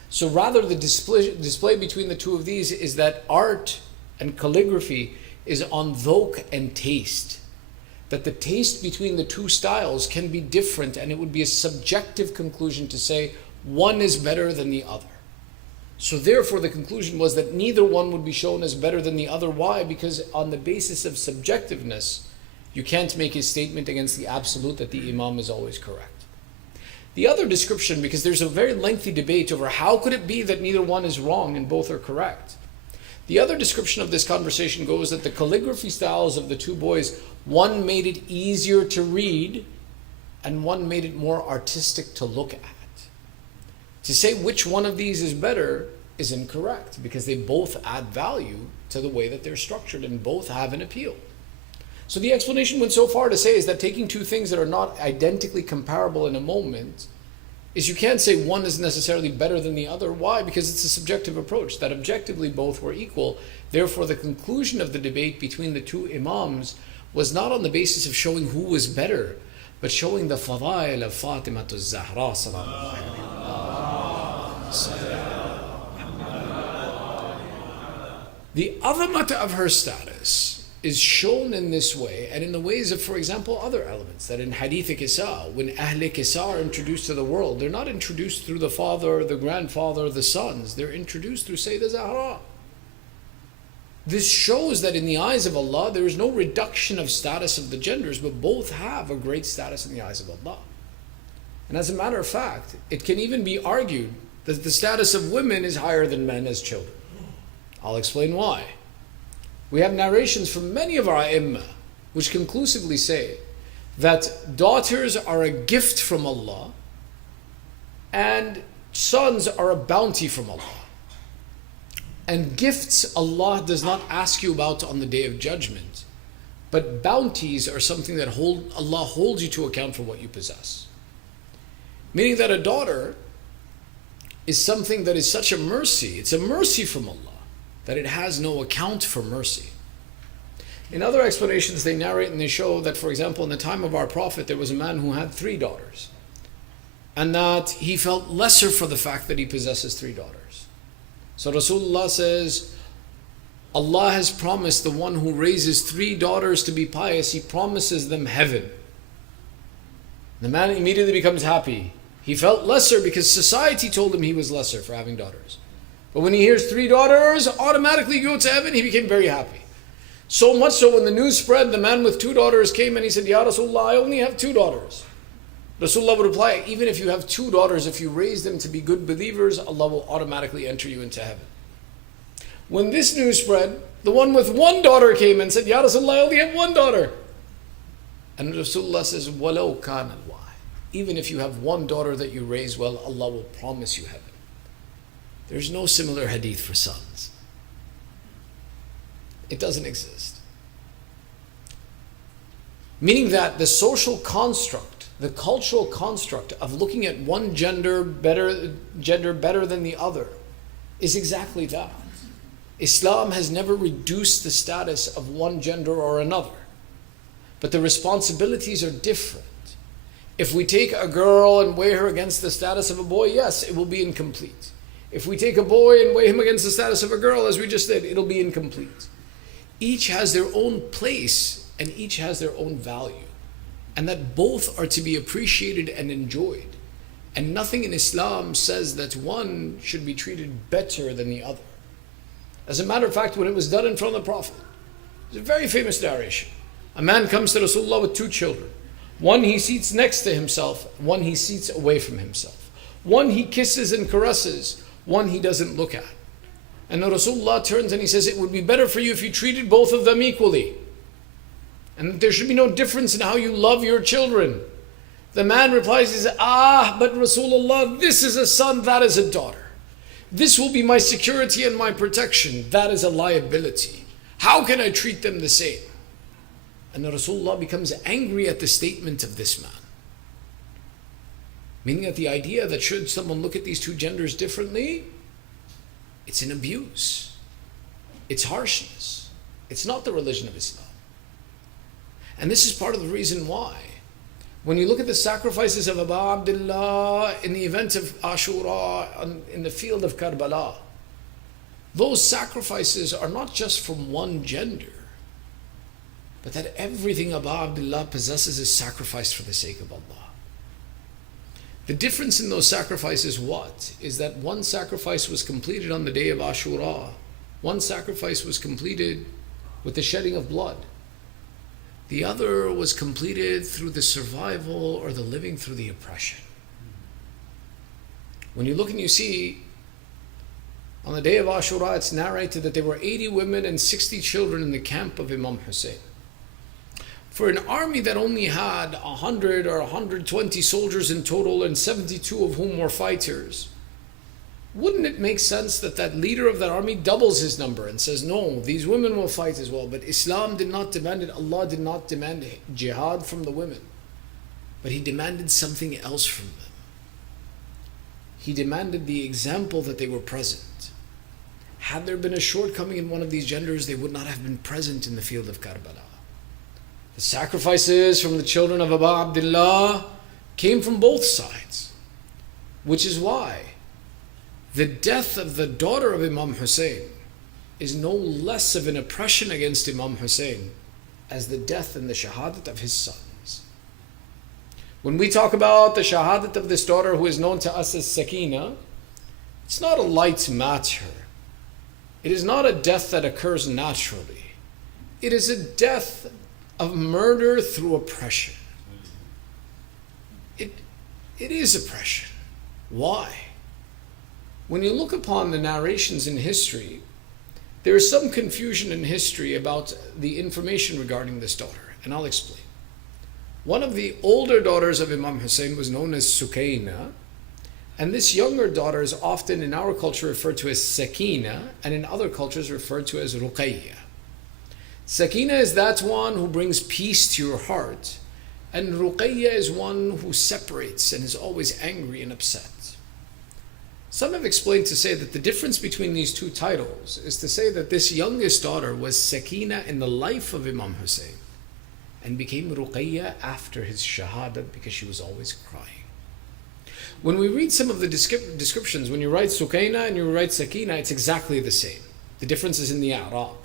So rather, the display between the two of these is that art and calligraphy is on dhawq and taste. That the taste between the two styles can be different, and it would be a subjective conclusion to say one is better than the other. So therefore the conclusion was that neither one would be shown as better than the other. Why? Because on the basis of subjectiveness, you can't make a statement against the absolute that the imam is always correct. The other description, because there's a very lengthy debate over how could it be that neither one is wrong and both are correct. The other description of this conversation goes that the calligraphy styles of the two boys, one made it easier to read and one made it more artistic to look at. To say which one of these is better is incorrect, because they both add value to the way that they're structured and both have an appeal. So the explanation went so far to say is that taking two things that are not identically comparable in a moment is you can't say one is necessarily better than the other. Why? Because it's a subjective approach, that objectively both were equal. Therefore, the conclusion of the debate between the two imams was not on the basis of showing who was better, but showing the fadail of Fatima az-Zahra sallallahu alayhi wa sallam. The azamata of her status is shown in this way, and in the ways of, for example, other elements. That in Hadith Kisa, when Ahle Kisa are introduced to the world, they're not introduced through the father, the grandfather, the sons. They're introduced through Sayyidah Zahra. This shows that in the eyes of Allah, there is no reduction of status of the genders, but both have a great status in the eyes of Allah. And as a matter of fact, it can even be argued that the status of women is higher than men as children. I'll explain why. We have narrations from many of our ai which conclusively say that daughters are a gift from Allah And sons are a bounty from Allah. And gifts Allah does not ask you about on the Day of Judgment. But bounties are something that Allah holds you to account for what you possess. Meaning that a daughter is something that is such a mercy. It's a mercy from Allah that it has no account for mercy. In other explanations, they narrate and they show that, for example, in the time of our Prophet, there was a man who had 3 daughters. And that he felt lesser for the fact that he possesses 3 daughters. So Rasulullah says, Allah has promised the one who raises 3 daughters to be pious, He promises them heaven. The man immediately becomes happy. He felt lesser because society told him he was lesser for having daughters. But when he hears 3 daughters automatically go to heaven, he became very happy. So much so when the news spread, the man with 2 daughters came and he said, Ya Rasulullah, I only have 2 daughters. Rasulullah would reply, even if you have 2 daughters, if you raise them to be good believers, Allah will automatically enter you into heaven. When this news spread, the one with 1 daughter came and said, Ya Rasulullah, I only have 1 daughter. And Rasulullah says, وَلَوْ كَانَ الْوَاحِدُ. Even if you have 1 daughter that you raise well, Allah will promise you heaven. There's no similar hadith for sons. It doesn't exist. Meaning that the social construct, the cultural construct of looking at one gender better than the other is exactly that. Islam has never reduced the status of one gender or another. But the responsibilities are different. If we take a girl and weigh her against the status of a boy, yes, it will be incomplete. If we take a boy and weigh him against the status of a girl, as we just did, it'll be incomplete. Each has their own place and each has their own value. And that both are to be appreciated and enjoyed. And nothing in Islam says that one should be treated better than the other. As a matter of fact, when it was done in front of the Prophet, it's a very famous narration. A man comes to Rasulullah with 2 children. One he seats next to himself, one he seats away from himself. One he kisses and caresses, one he doesn't look at. And Rasulullah turns and he says, it would be better for you if you treated both of them equally. And there should be no difference in how you love your children. The man replies, he says, but Rasulullah, this is a son, that is a daughter. This will be my security and my protection. That is a liability. How can I treat them the same? And Rasulullah becomes angry at the statement of this man. Meaning that the idea that should someone look at these 2 genders differently, it's an abuse. It's harshness. It's not the religion of Islam. And this is part of the reason why. When you look at the sacrifices of Abu Abdullah in the event of Ashura in the field of Karbala, those sacrifices are not just from one gender, but that everything Abu Abdullah possesses is sacrificed for the sake of Allah. The difference in those sacrifices is that one sacrifice was completed on the day of Ashura. One sacrifice was completed with the shedding of blood. The other was completed through the survival or the living through the oppression. When you look and you see, on the day of Ashura, it's narrated that there were 80 women and 60 children in the camp of Imam Hussain. For an army that only had 100 or 120 soldiers in total and 72 of whom were fighters, wouldn't it make sense that that leader of that army doubles his number and says, no, these women will fight as well? But Islam did not demand it. Allah did not demand jihad from the women. But He demanded something else from them. He demanded the example that they were present. Had there been a shortcoming in one of these genders, they would not have been present in the field of Karbala. The sacrifices from the children of Abu Abdullah came from both sides, which is why the death of the daughter of Imam Hussain is no less of an oppression against Imam Hussain as the death and the shahadat of his sons. When we talk about the shahadat of this daughter who is known to us as Sakina, it's not a light matter. It is not a death that occurs naturally. It is a death of murder through oppression. It is oppression. Why? When you look upon the narrations in history, there is some confusion in history about the information regarding this daughter, and I'll explain. One of the older daughters of Imam Hussain was known as Sukaina, And this younger daughter is often in our culture referred to as Sakina, and in other cultures referred to as Ruqayya. Sakina is that one who brings peace to your heart, and Ruqayya is one who separates and is always angry and upset. Some have explained to say that the difference between these two titles is to say that this youngest daughter was Sakina in the life of Imam Hussain and became Ruqayya after his Shahadat because she was always crying. When we read some of the descriptions, when you write Sukaina and you write Sakina, it's exactly the same. The difference is in the A'rab.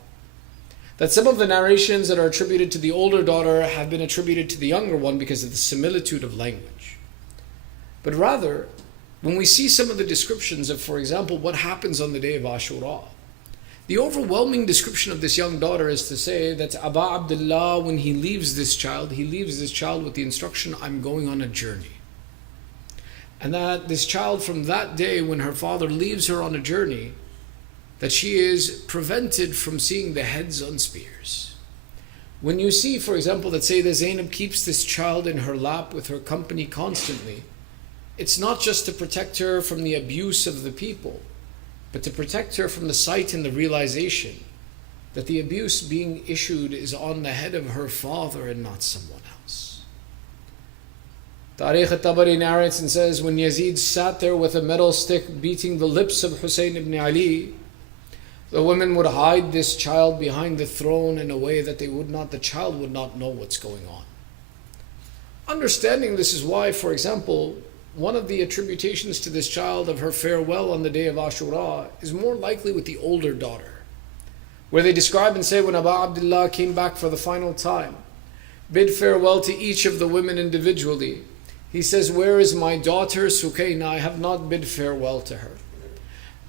That some of the narrations that are attributed to the older daughter have been attributed to the younger one because of the similitude of language. But rather, when we see some of the descriptions of, for example, what happens on the day of Ashura, the overwhelming description of this young daughter is to say that Aba Abdullah, when he leaves this child with the instruction, I'm going on a journey. And that this child from that day, when her father leaves her on a journey, that she is prevented from seeing the heads on spears. When you see, for example, that Sayyidah Zainab keeps this child in her lap with her company constantly, it's not just to protect her from the abuse of the people, but to protect her from the sight and the realization that the abuse being issued is on the head of her father and not someone else. Tariq al-Tabari narrates and says, when Yazid sat there with a metal stick beating the lips of Hussein ibn Ali, the women would hide this child behind the throne in a way that the child would not know what's going on. Understanding this is why, for example, one of the attributations to this child of her farewell on the day of Ashura is more likely with the older daughter, where they describe and say when Aba Abdullah came back for the final time, bid farewell to each of the women individually, he says, where is my daughter Sukaina? I have not bid farewell to her.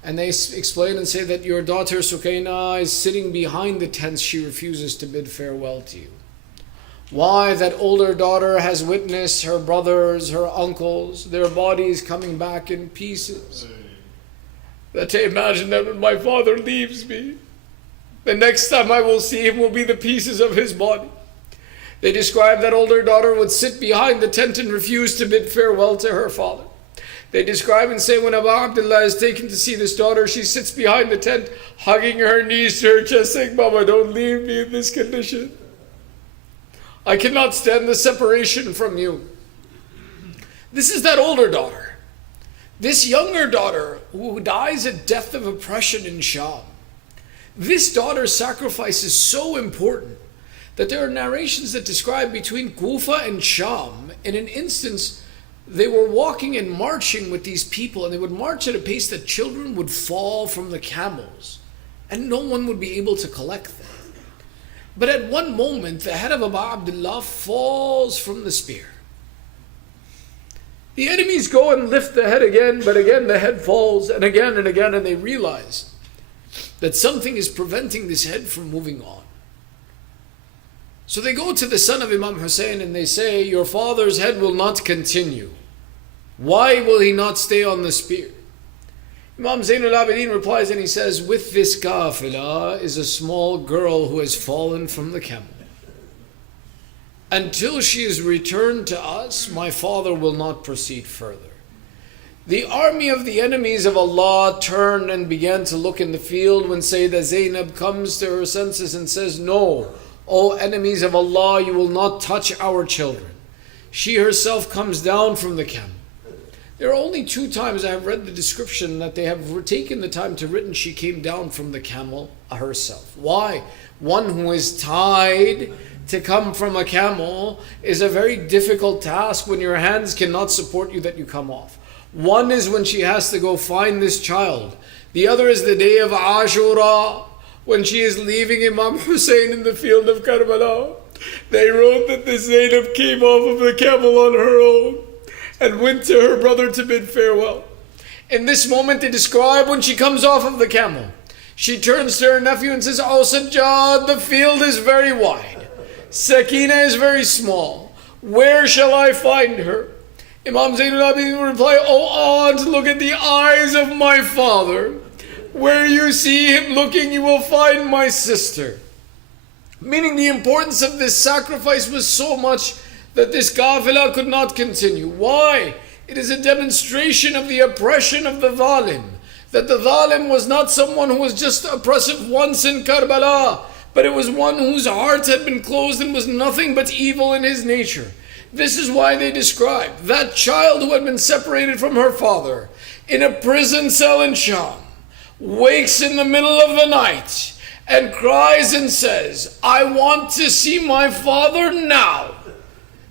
And they explain and say that your daughter Sukaina is sitting behind the tents, she refuses to bid farewell to you. Why? That older daughter has witnessed her brothers, her uncles, their bodies coming back in pieces. That they imagine that when my father leaves me, the next time I will see him will be the pieces of his body. They describe that older daughter would sit behind the tent and refuse to bid farewell to her father. They describe and say when Abu Abdullah is taken to see this daughter, she sits behind the tent, hugging her knees to her chest, saying, Mama, don't leave me in this condition. I cannot stand the separation from you. This is that older daughter. This younger daughter who dies a death of oppression in Sham. This daughter's sacrifice is so important that there are narrations that describe between Kufa and Sham, in an instance, they were walking and marching with these people, and they would march at a pace that children would fall from the camels, and no one would be able to collect them. But at one moment, the head of Abu Abdullah falls from the spear. The enemies go and lift the head again, but again the head falls, and again, and they realize that something is preventing this head from moving on. So they go to the son of Imam Hussain and they say, your father's head will not continue. Why will he not stay on the spear? Imam Zainul Abidin replies and he says, with this kafila is a small girl who has fallen from the camel. Until she is returned to us, my father will not proceed further. The army of the enemies of Allah turned and began to look in the field when Sayyidah Zainab comes to her senses and says, no, O enemies of Allah, you will not touch our children. She herself comes down from the camel. There are only 2 times I have read the description that they have taken the time to written she came down from the camel herself. Why? One who is tied to come from a camel is a very difficult task when your hands cannot support you that you come off. One is when she has to go find this child. The other is the day of Ashura, when she is leaving Imam Hussain in the field of Karbala. They wrote that the Zainab came off of the camel on her own and went to her brother to bid farewell. In this moment they describe when she comes off of the camel. She turns to her nephew and says, Oh Sajjad, the field is very wide. Sakina is very small. Where shall I find her? Imam Zainul Abidin will reply, Oh aunt, look at the eyes of my father. Where you see him looking, you will find my sister. Meaning the importance of this sacrifice was so much that this kafilah could not continue. Why? It is a demonstration of the oppression of the zalim. That the zalim was not someone who was just oppressive once in Karbala, but it was one whose heart had been closed and was nothing but evil in his nature. This is why they describe that child who had been separated from her father in a prison cell in Sham, wakes in the middle of the night and cries and says, I want to see my father now.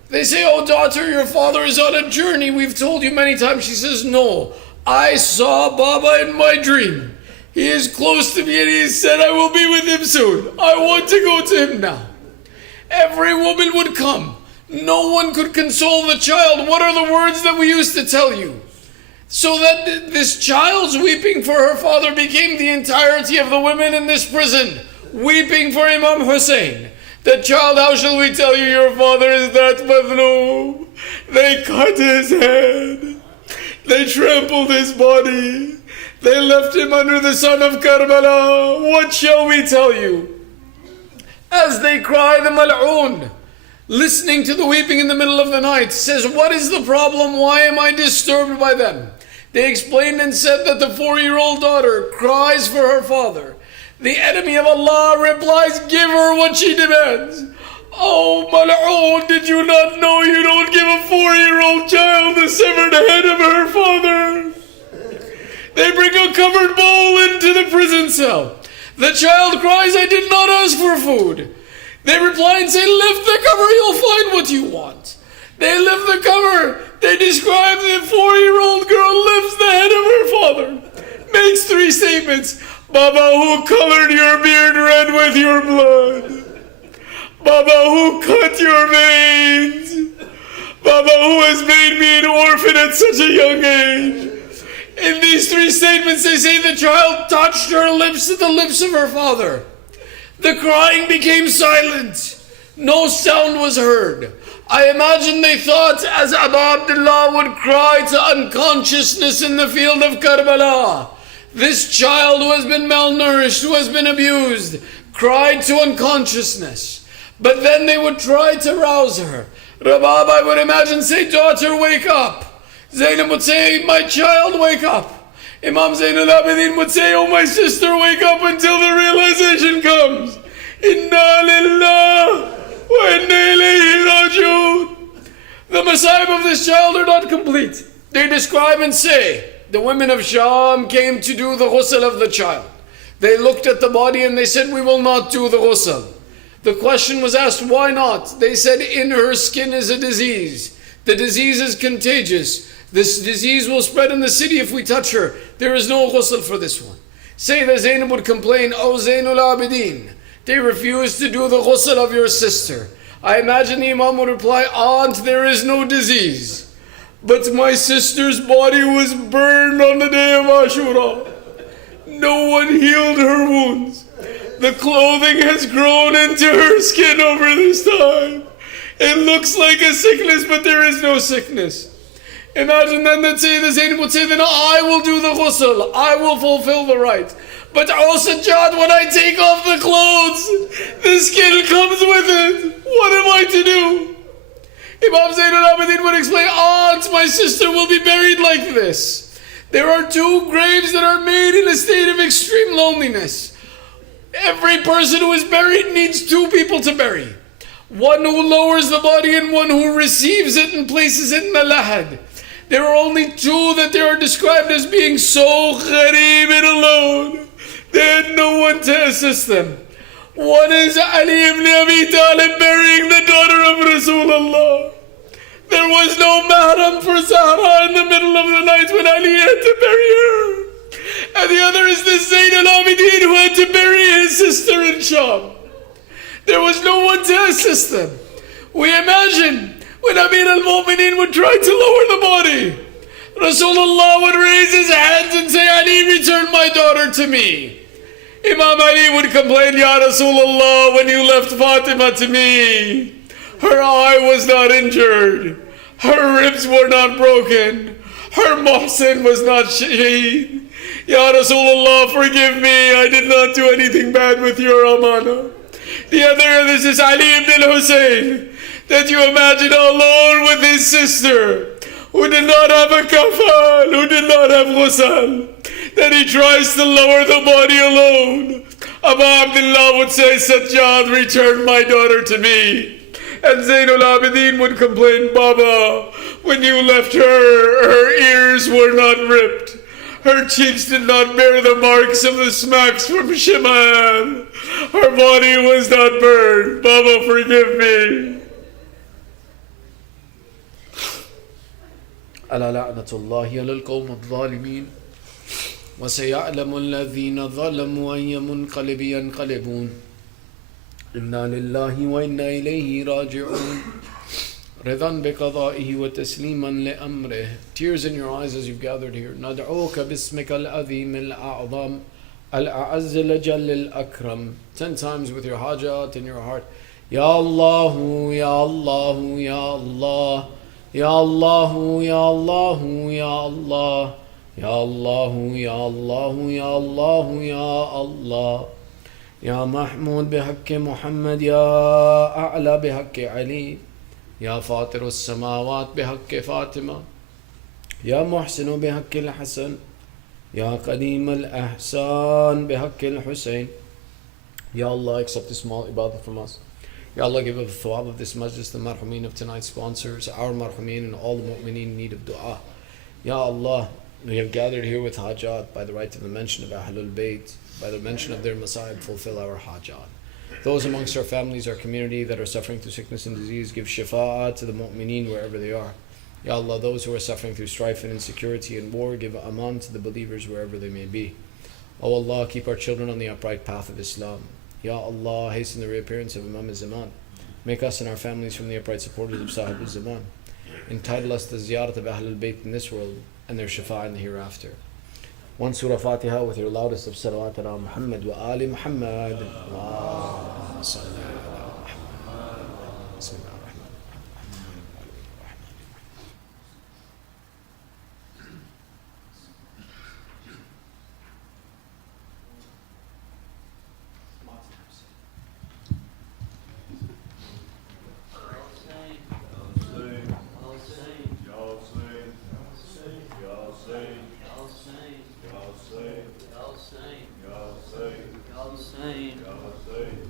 They say, oh daughter, your father is on a journey. We've told you many times. She says, no, I saw Baba in my dream. He is close to me and he said I will be with him soon. I want to go to him now. Every woman would come. No one could console the child. What are the words that we used to tell you? So that this child's weeping for her father became the entirety of the women in this prison, weeping for Imam Hussain. The child, how shall we tell you your father is that madloom? They cut his head. They trampled his body. They left him under the sun of Karbala. What shall we tell you? As they cry, the mal'oon, listening to the weeping in the middle of the night, says, what is the problem? Why am I disturbed by them? They explained and said that the 4-year-old daughter cries for her father. The enemy of Allah replies, give her what she demands. Oh, mal'oon, did you not know you don't give a 4-year-old child the severed head of her father? They bring a covered bowl into the prison cell. The child cries, I did not ask for food. They reply and say, lift the cover, you'll find what you want. They lift the cover. They describe the 4-year-old girl lifts the head of her father, makes 3 statements. Baba, who colored your beard red with your blood? Baba, who cut your veins? Baba, who has made me an orphan at such a young age? In these 3 statements, they say the child touched her lips to the lips of her father. The crying became silent. No sound was heard. I imagine they thought as Abu Abdullah would cry to unconsciousness in the field of Karbala. This child who has been malnourished, who has been abused, cried to unconsciousness. But then they would try to rouse her. Rabab, I would imagine, say, daughter, wake up. Zainab would say, my child, wake up. Imam Zainul Abidin would say, oh my sister, wake up until the realization comes. Inna lillah wa inna ilayhi rajiun. The masayib of this child are not complete. They describe and say, the women of Sham came to do the ghusl of the child. They looked at the body and they said, we will not do the ghusl. The question was asked, why not? They said, in her skin is a disease. The disease is contagious. This disease will spread in the city if we touch her. There is no ghusl for this one. Say that Zainab would complain, oh Zainul Abidin, they refuse to do the ghusl of your sister. I imagine the Imam would reply, aunt, there is no disease. But my sister's body was burned on the day of Ashura. No one healed her wounds. The clothing has grown into her skin over this time. It looks like a sickness, but there is no sickness. Imagine then that the Zainab would say, then I will do the ghusl. I will fulfill the rite. But also, Sajjad, when I take off the clothes, the skin comes with it. What am I to do? Imam Zainul Abidin would explain, aunt, my sister will be buried like this. There are 2 graves that are made in a state of extreme loneliness. Every person who is buried needs 2 people to bury. One who lowers the body and one who receives it and places it in the lahad. There are only 2 that they are described as being so ghareeb and alone. They had no one to assist them. One is Ali ibn Abi Talib burying the daughter of Rasulullah. There was no Maatam for Zahra in the middle of the night when Ali had to bury her. And the other is the Zayn al-Abidin who had to bury his sister in Sham. There was no one to assist them. We imagine when Amir al-Mu'mineen would try to lower the body, Rasulullah would raise his hands and say, Ali, return my daughter to me. Imam Ali would complain, Ya Rasulullah, when you left Fatima to me, her eye was not injured, her ribs were not broken, her muhsin was not shaheed. Ya Rasulullah, forgive me, I did not do anything bad with your amana. The other, this is Ali ibn Hussain, that you imagine alone with his sister, who did not have a kafan, who did not have ghusl, then he tries to lower the body alone. Abu Abdullah would say, Sajjad, return my daughter to me. And Zainul Abidin would complain, Baba, when you left her ears were not ripped. Her cheeks did not bear the marks of the smacks from Shimal. Her body was not burned. Baba, forgive me. ألا لعنة الله على القوم الظالمين وسيعلم الذين ظلموا أي منقلب ينقلبون إنا لله وإنا إليه راجعون رضا بقضائه وتسليما لأمره. Tears in your eyes as you've gathered here. ندعوك باسمك العظيم الأعظم الأعز الأجل الأكرم. 10 times with your hajat in your heart. Ya Allah, Ya Allah, Ya Allah. Ya Allah, Ya Allah, Ya Allah. Ya Allah, Ya Allah, Ya Allah, Ya Allah. Ya Mahmud bihaqqi Muhammad, Ya A'la bihaqqi Ali. Ya Fatir as-samawat bihaqqi Fatima. Ya Muhsinu bihaqqi al-Hasan. Ya Qadim al-Ahsan bihaqqi al-Hussain. Ya Allah, accept this small ibadah from us. Ya Allah, give us the thawab of this majlis, the marhameen of tonight's sponsors, our marhameen and all the mu'mineen in need of dua. Ya Allah, we have gathered here with hajat by the right of the mention of Ahlul Bayt, by the mention of their masa'ib, fulfill our hajat. Those amongst our families, our community that are suffering through sickness and disease, give shifa'at to the mu'mineen wherever they are. Ya Allah, those who are suffering through strife and insecurity and war, give aman to the believers wherever they may be. O Allah, keep our children on the upright path of Islam. Ya Allah, hasten the reappearance of Imam al-Zaman. Make us and our families from the upright supporters of Sahib al-Zaman. Entitle us to Ziyarat of Ahlul Bayt in this world and their shafa in the hereafter. One Surah Fatiha with your loudest of salawat ala Muhammad wa Ali Muhammad. Allahumma salli ala Muhammad. Bismillah.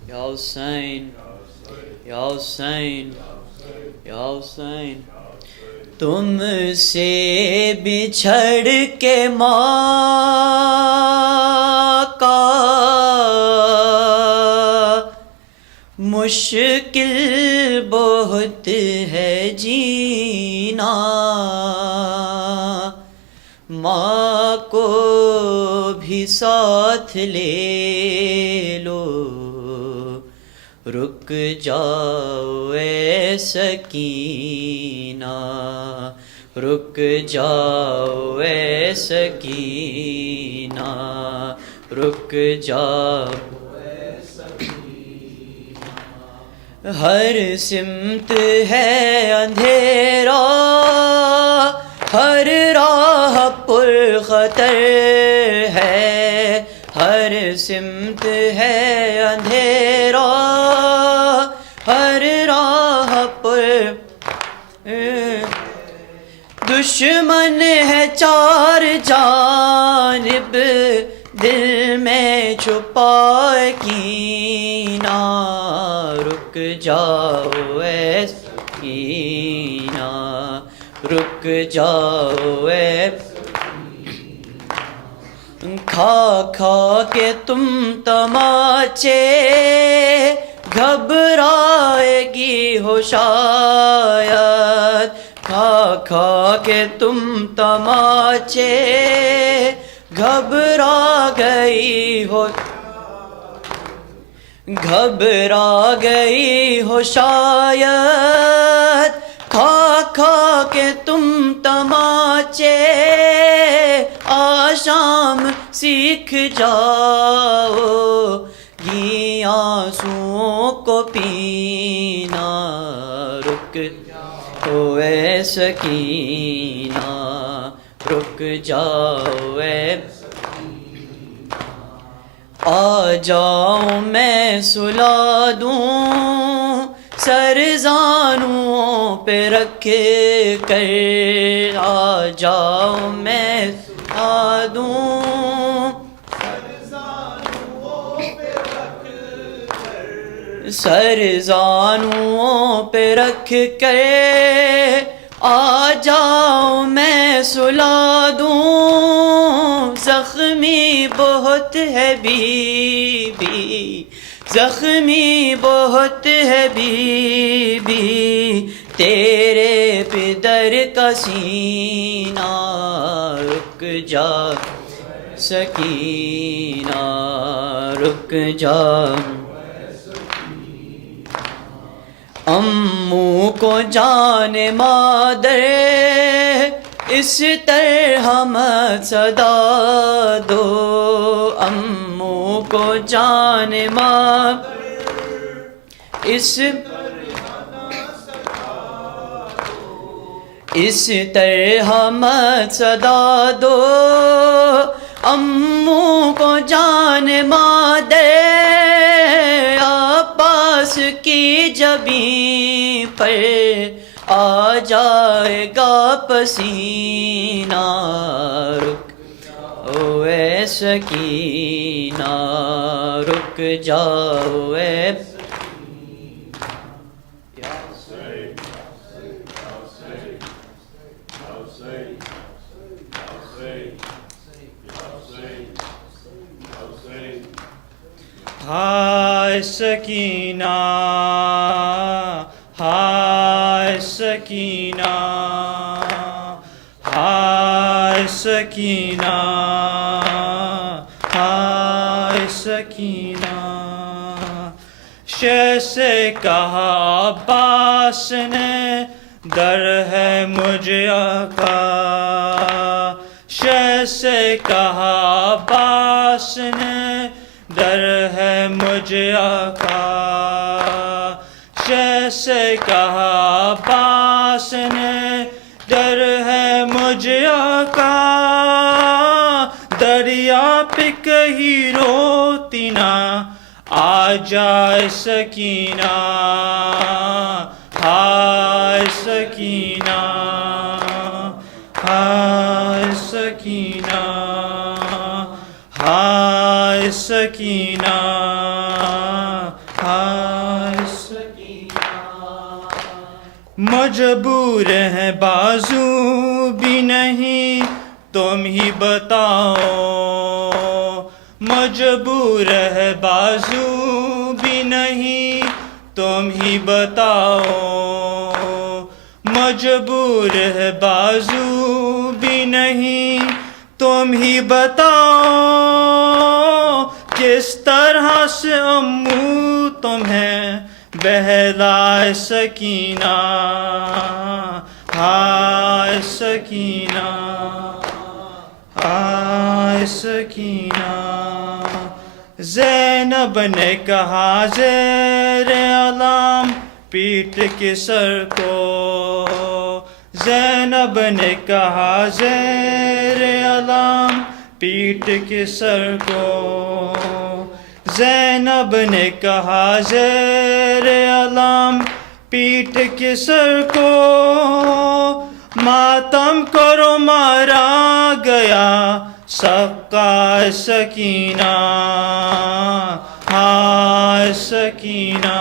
Ya Hussain, Ya Hussain, Ya Hussain. تم سے بچھڑ کے ماں کا مشکل بہت ہے جینا، ماں کو بھی ساتھ لے لو، رک جاؤ اے سکینہ، رک جاؤ اے سکینہ، رک جاؤ اے سکینہ۔ ہر سمت ہے اندھیرا، ہر راہ پر خطر ہے، ہر سمت ہے اندھیرا، ہر راہ پر دشمن ہے چار جانب، دل میں چھپا کینہ، رک جاؤ اے سکینہ، رک جاؤ اے کھا کھا کے تم تماچے، گھبرائے گی ہو شاید، کھا کھا کے تم تماچے، گھبرا گئی ہو، گھبرا گئی ہو شاید، کھا کھا کے تم تماچے، آشام سیکھ جاؤ گی آنسوؤں کو پینا، رک جاؤ اے سکینہ، رک جاؤ اے آ جاؤ میں سلا دوں سر زانوں پہ رکھ کر، جاؤ میں سنا دوں سر زانوں پہ رکھ کر آ جاؤ میں سلا دوں زخمی بہت ہے بیوی زخمی بہت ہے بیوی تیرے پدر کا سینہ رک جا سکینہ رک جا امو کو جان مادر اس طرح مت صدا دو امو کو جان مادر اس طرح مت صدا دو امو کو جان مادر عباس کی جبیں پر آ جائے گا پسینہ رک او اے سکینہ رک جاؤ اے ہائے سکینہ ہائے سکینہ ہائے سکینہ ہائے سکینہ شیخ سے کہا عباس نے در ہے مجھے آقا شیخ سے کہا عباس نے در ہے مجھے آقا شیخ سے کہا عباس نے در ہے مجھے آقا دریا پہ کہیں روتی نہ آ جائے سکینہ ہائے سکینہ ہائے سکینہ ہائے سکینہ ہائے سکینہ مجبور ہے بازو بھی نہیں تم ہی بتاؤ مجبور ہے بازو بھی نہیں تم ہی بتاؤ مجبور ہے بازو بھی نہیں تم ہی بتاؤ کس طرح سے امو تمہیں بہلائے سکینہ ہائے سکینہ ہائے سکینہ زینب نے کہا زیر علام پیٹ کے سر کو زینب نے کہا زیر علام پیٹ کے سر کو زینب نے کہا زیر علام پیٹ کے سر کو ماتم کرو مارا گیا سقا سکینہ ہائے سکینہ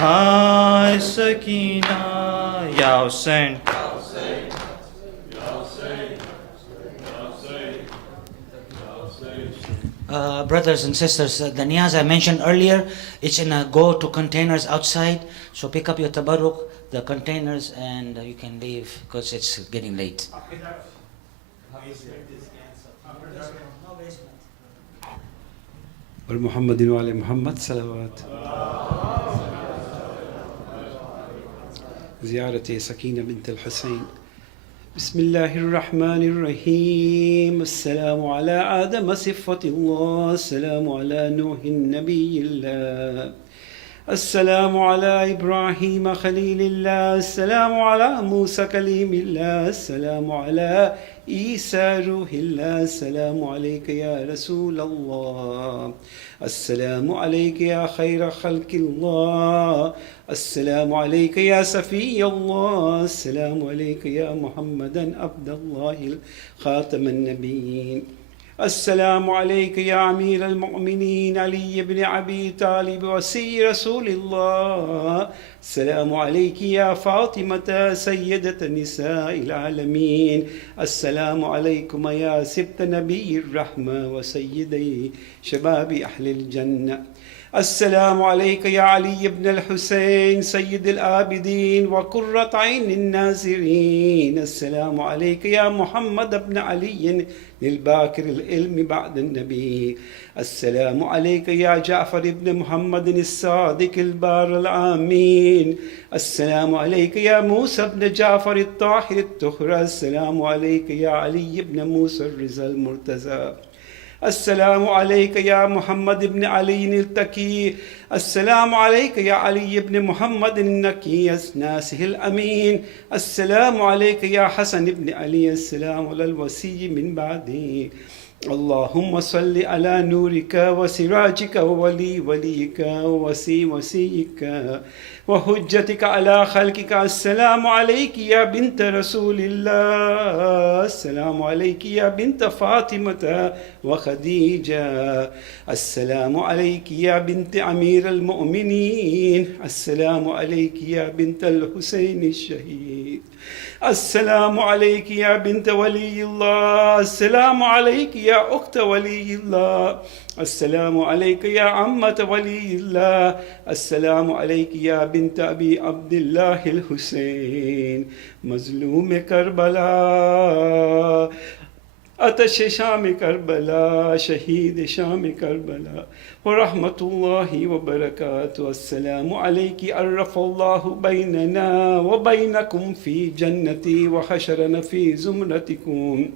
ہائے سکینہ یا حسین Brothers and sisters, the niyaz I mentioned earlier, it's in a go-to containers outside. So pick up your tabarruk, the containers, and you can leave because it's getting late. والمحمد وعلى محمد صلوات زيارة سكينة بنت الحسين بسم الله الرحمن الرحيم السلام على آدم صفة الله السلام على نوح النبي الله السلام على إبراهيم خليل الله. السلام على موسى كليم الله. السلام على عيسى روح الله. السلام عليك يا رسول الله. السلام عليك يا خير خلق الله. السلام عليك يا صفي الله. السلام عليك يا محمدا عبد الله خاتم النبيين. السلام عليك يا أمير المؤمنين علي بن أبي طالب وسي رسول الله. السلام عليك يا فاطمة سيدة نساء العالمين. السلام عليكم يا سبط نبي الرحمة وسيدي شباب أهل الجنة. السلام عليك يا علي بن الحسين سيد العابدين وقرة عين الناظرين. السلام عليك يا محمد بن علي للباكر العلم بعد النبي. السلام عليك يا جعفر بن محمد الصادق البار الآمين. السلام عليك يا موسى بن جعفر الطاهر الطهر. السلام عليك يا علي بن موسى الرضا المرتضى. السلام عليك يا محمد بن علي التقي. السلام عليك يا علي بن محمد النقي الناصح الأمين. السلام عليك يا حسن بن علي. السلام على الوصي من بعدي. اللهم صل على نورك وسراجك وولي وليك ووصي وصيك وحجتك على خلقك. السلام عليك يا بنت رسول الله. السلام عليك يا بنت فاطمة وخديجة. السلام عليك يا بنت أمير المؤمنين. السلام عليك يا بنت الحسين الشهيد. السلام عليك يا بنت ولي الله. السلام عليك يا أخت ولي الله. السلام عليك يا عمة ولي الله. السلام عليك يا بنت أبي عبد الله الحسين مظلوم كربلاء آتش شام کربلا شهید شام کربلا ورحمة الله وبركاته. السلام عليك عرف الله بيننا وبينكم في جنتي وحشرنا في زمرتكم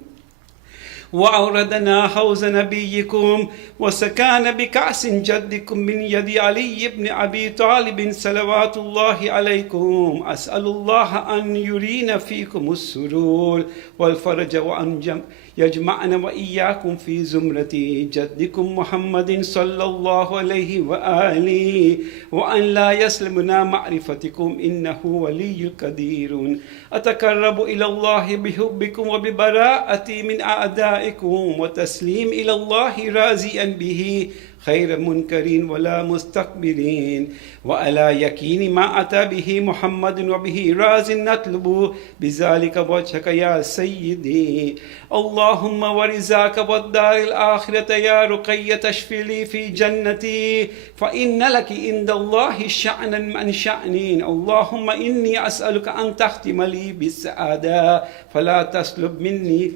وأوردنا حوض نبيكم وسكان بكأس جدكم من يد علي بن أبي طالب صلوات الله عليكم. أسأل الله أن يرينا فيكم السرور والفرج وأن يجمعنا وإياكم في زمرة جدكم محمد صلى الله عليه وآله وأن لا يسلمنا معرفتكم إنه ولي قدير. أتقرب إلى الله بحبكم وببراءتي من أعدائكم وتسليم إلى الله راضيا به خير منكرين ولا مستكبرين وعلى يقين ما أتى به محمد وبه راز نطلب بذلك وجهك يا سيدي. اللهم ورزاك والدار الآخرة يا رقية تشفي لي في جنتي فإن لك عند الله شأنا من شأنين. اللهم إني أسألك أن تختم لي بالسعادة فلا تسلب مني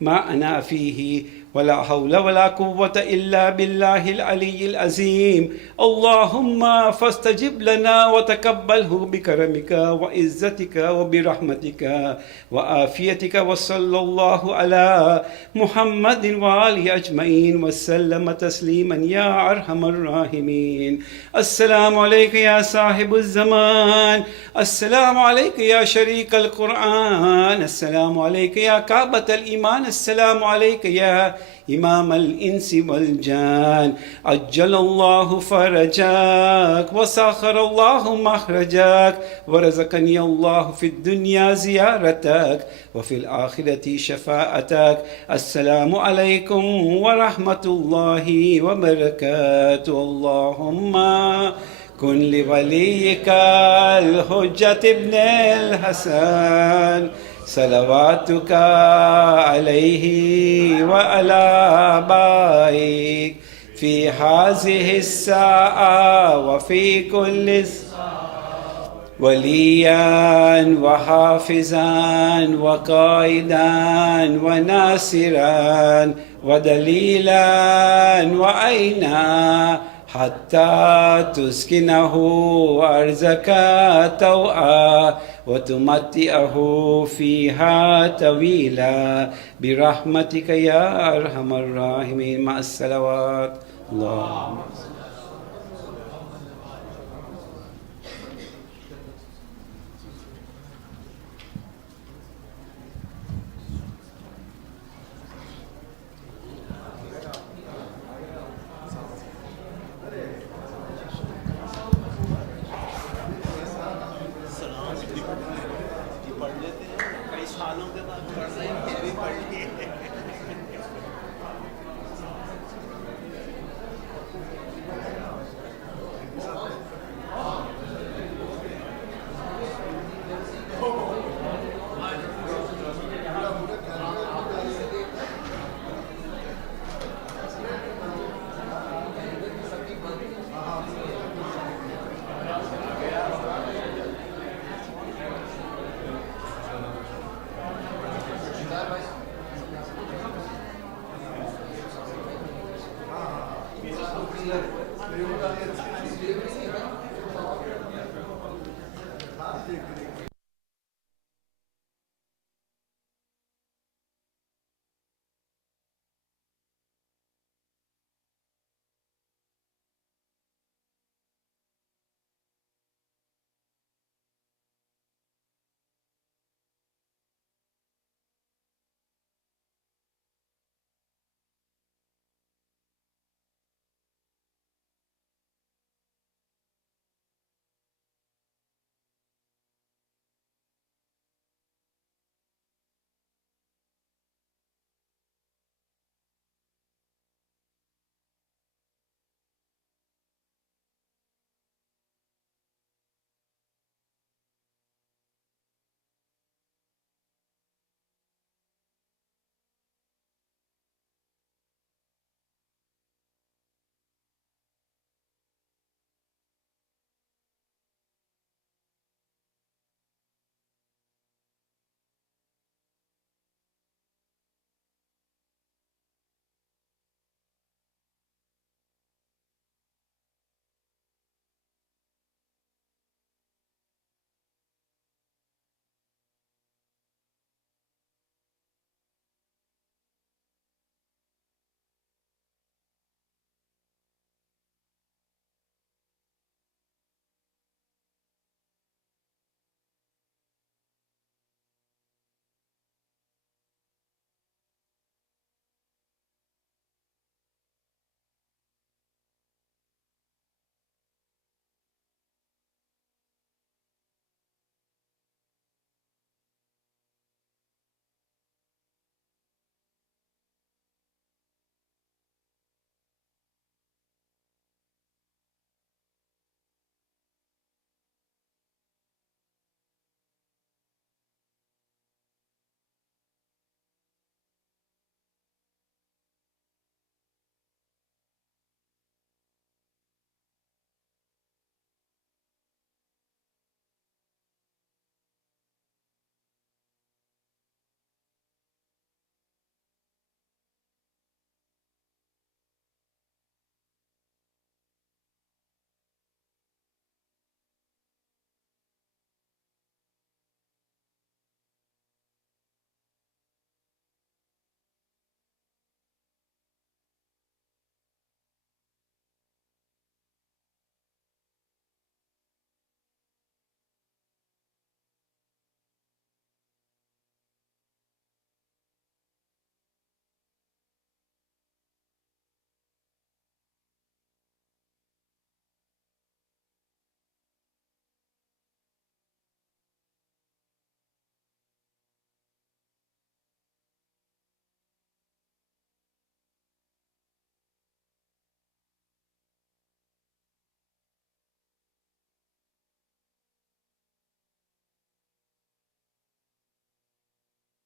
ما أنا فيه ولا حول ولا قوة إلا بالله العلي العظيم. اللهم فاستجب لنا وتقبله بكرمك وعزتك وبرحمتك وعافيتك وصلى الله على محمد وآله أجمعين وسلم تسليما يا أرحم الراحمين. السلام عليك يا صاحب الزمان. السلام عليك يا شريك القرآن. السلام عليك يا كعبة الإيمان. السلام عليك يا إمام الإنس والجان. عجل الله فرجك وسخر الله مخرجك ورزقني الله في الدنيا زيارتك وفي الآخرة شفاعتك. السلام عليكم ورحمة الله وبركاته. اللهم كن لوليك الحجة ابن الحسن صلواتك عليه وعلى آبائك في هذه الساعة وفي كل وليا وحافظا وقائدا وناصرا ودليلا وعينا حتى تسكنه أرزك توعا وتمتعه فيها طويلا برحمتك يا أرحم الراحمين. مع الصلوات. اللهم सालों के बाद पढ़ रहे हैं, फिर भी पढ़ लिए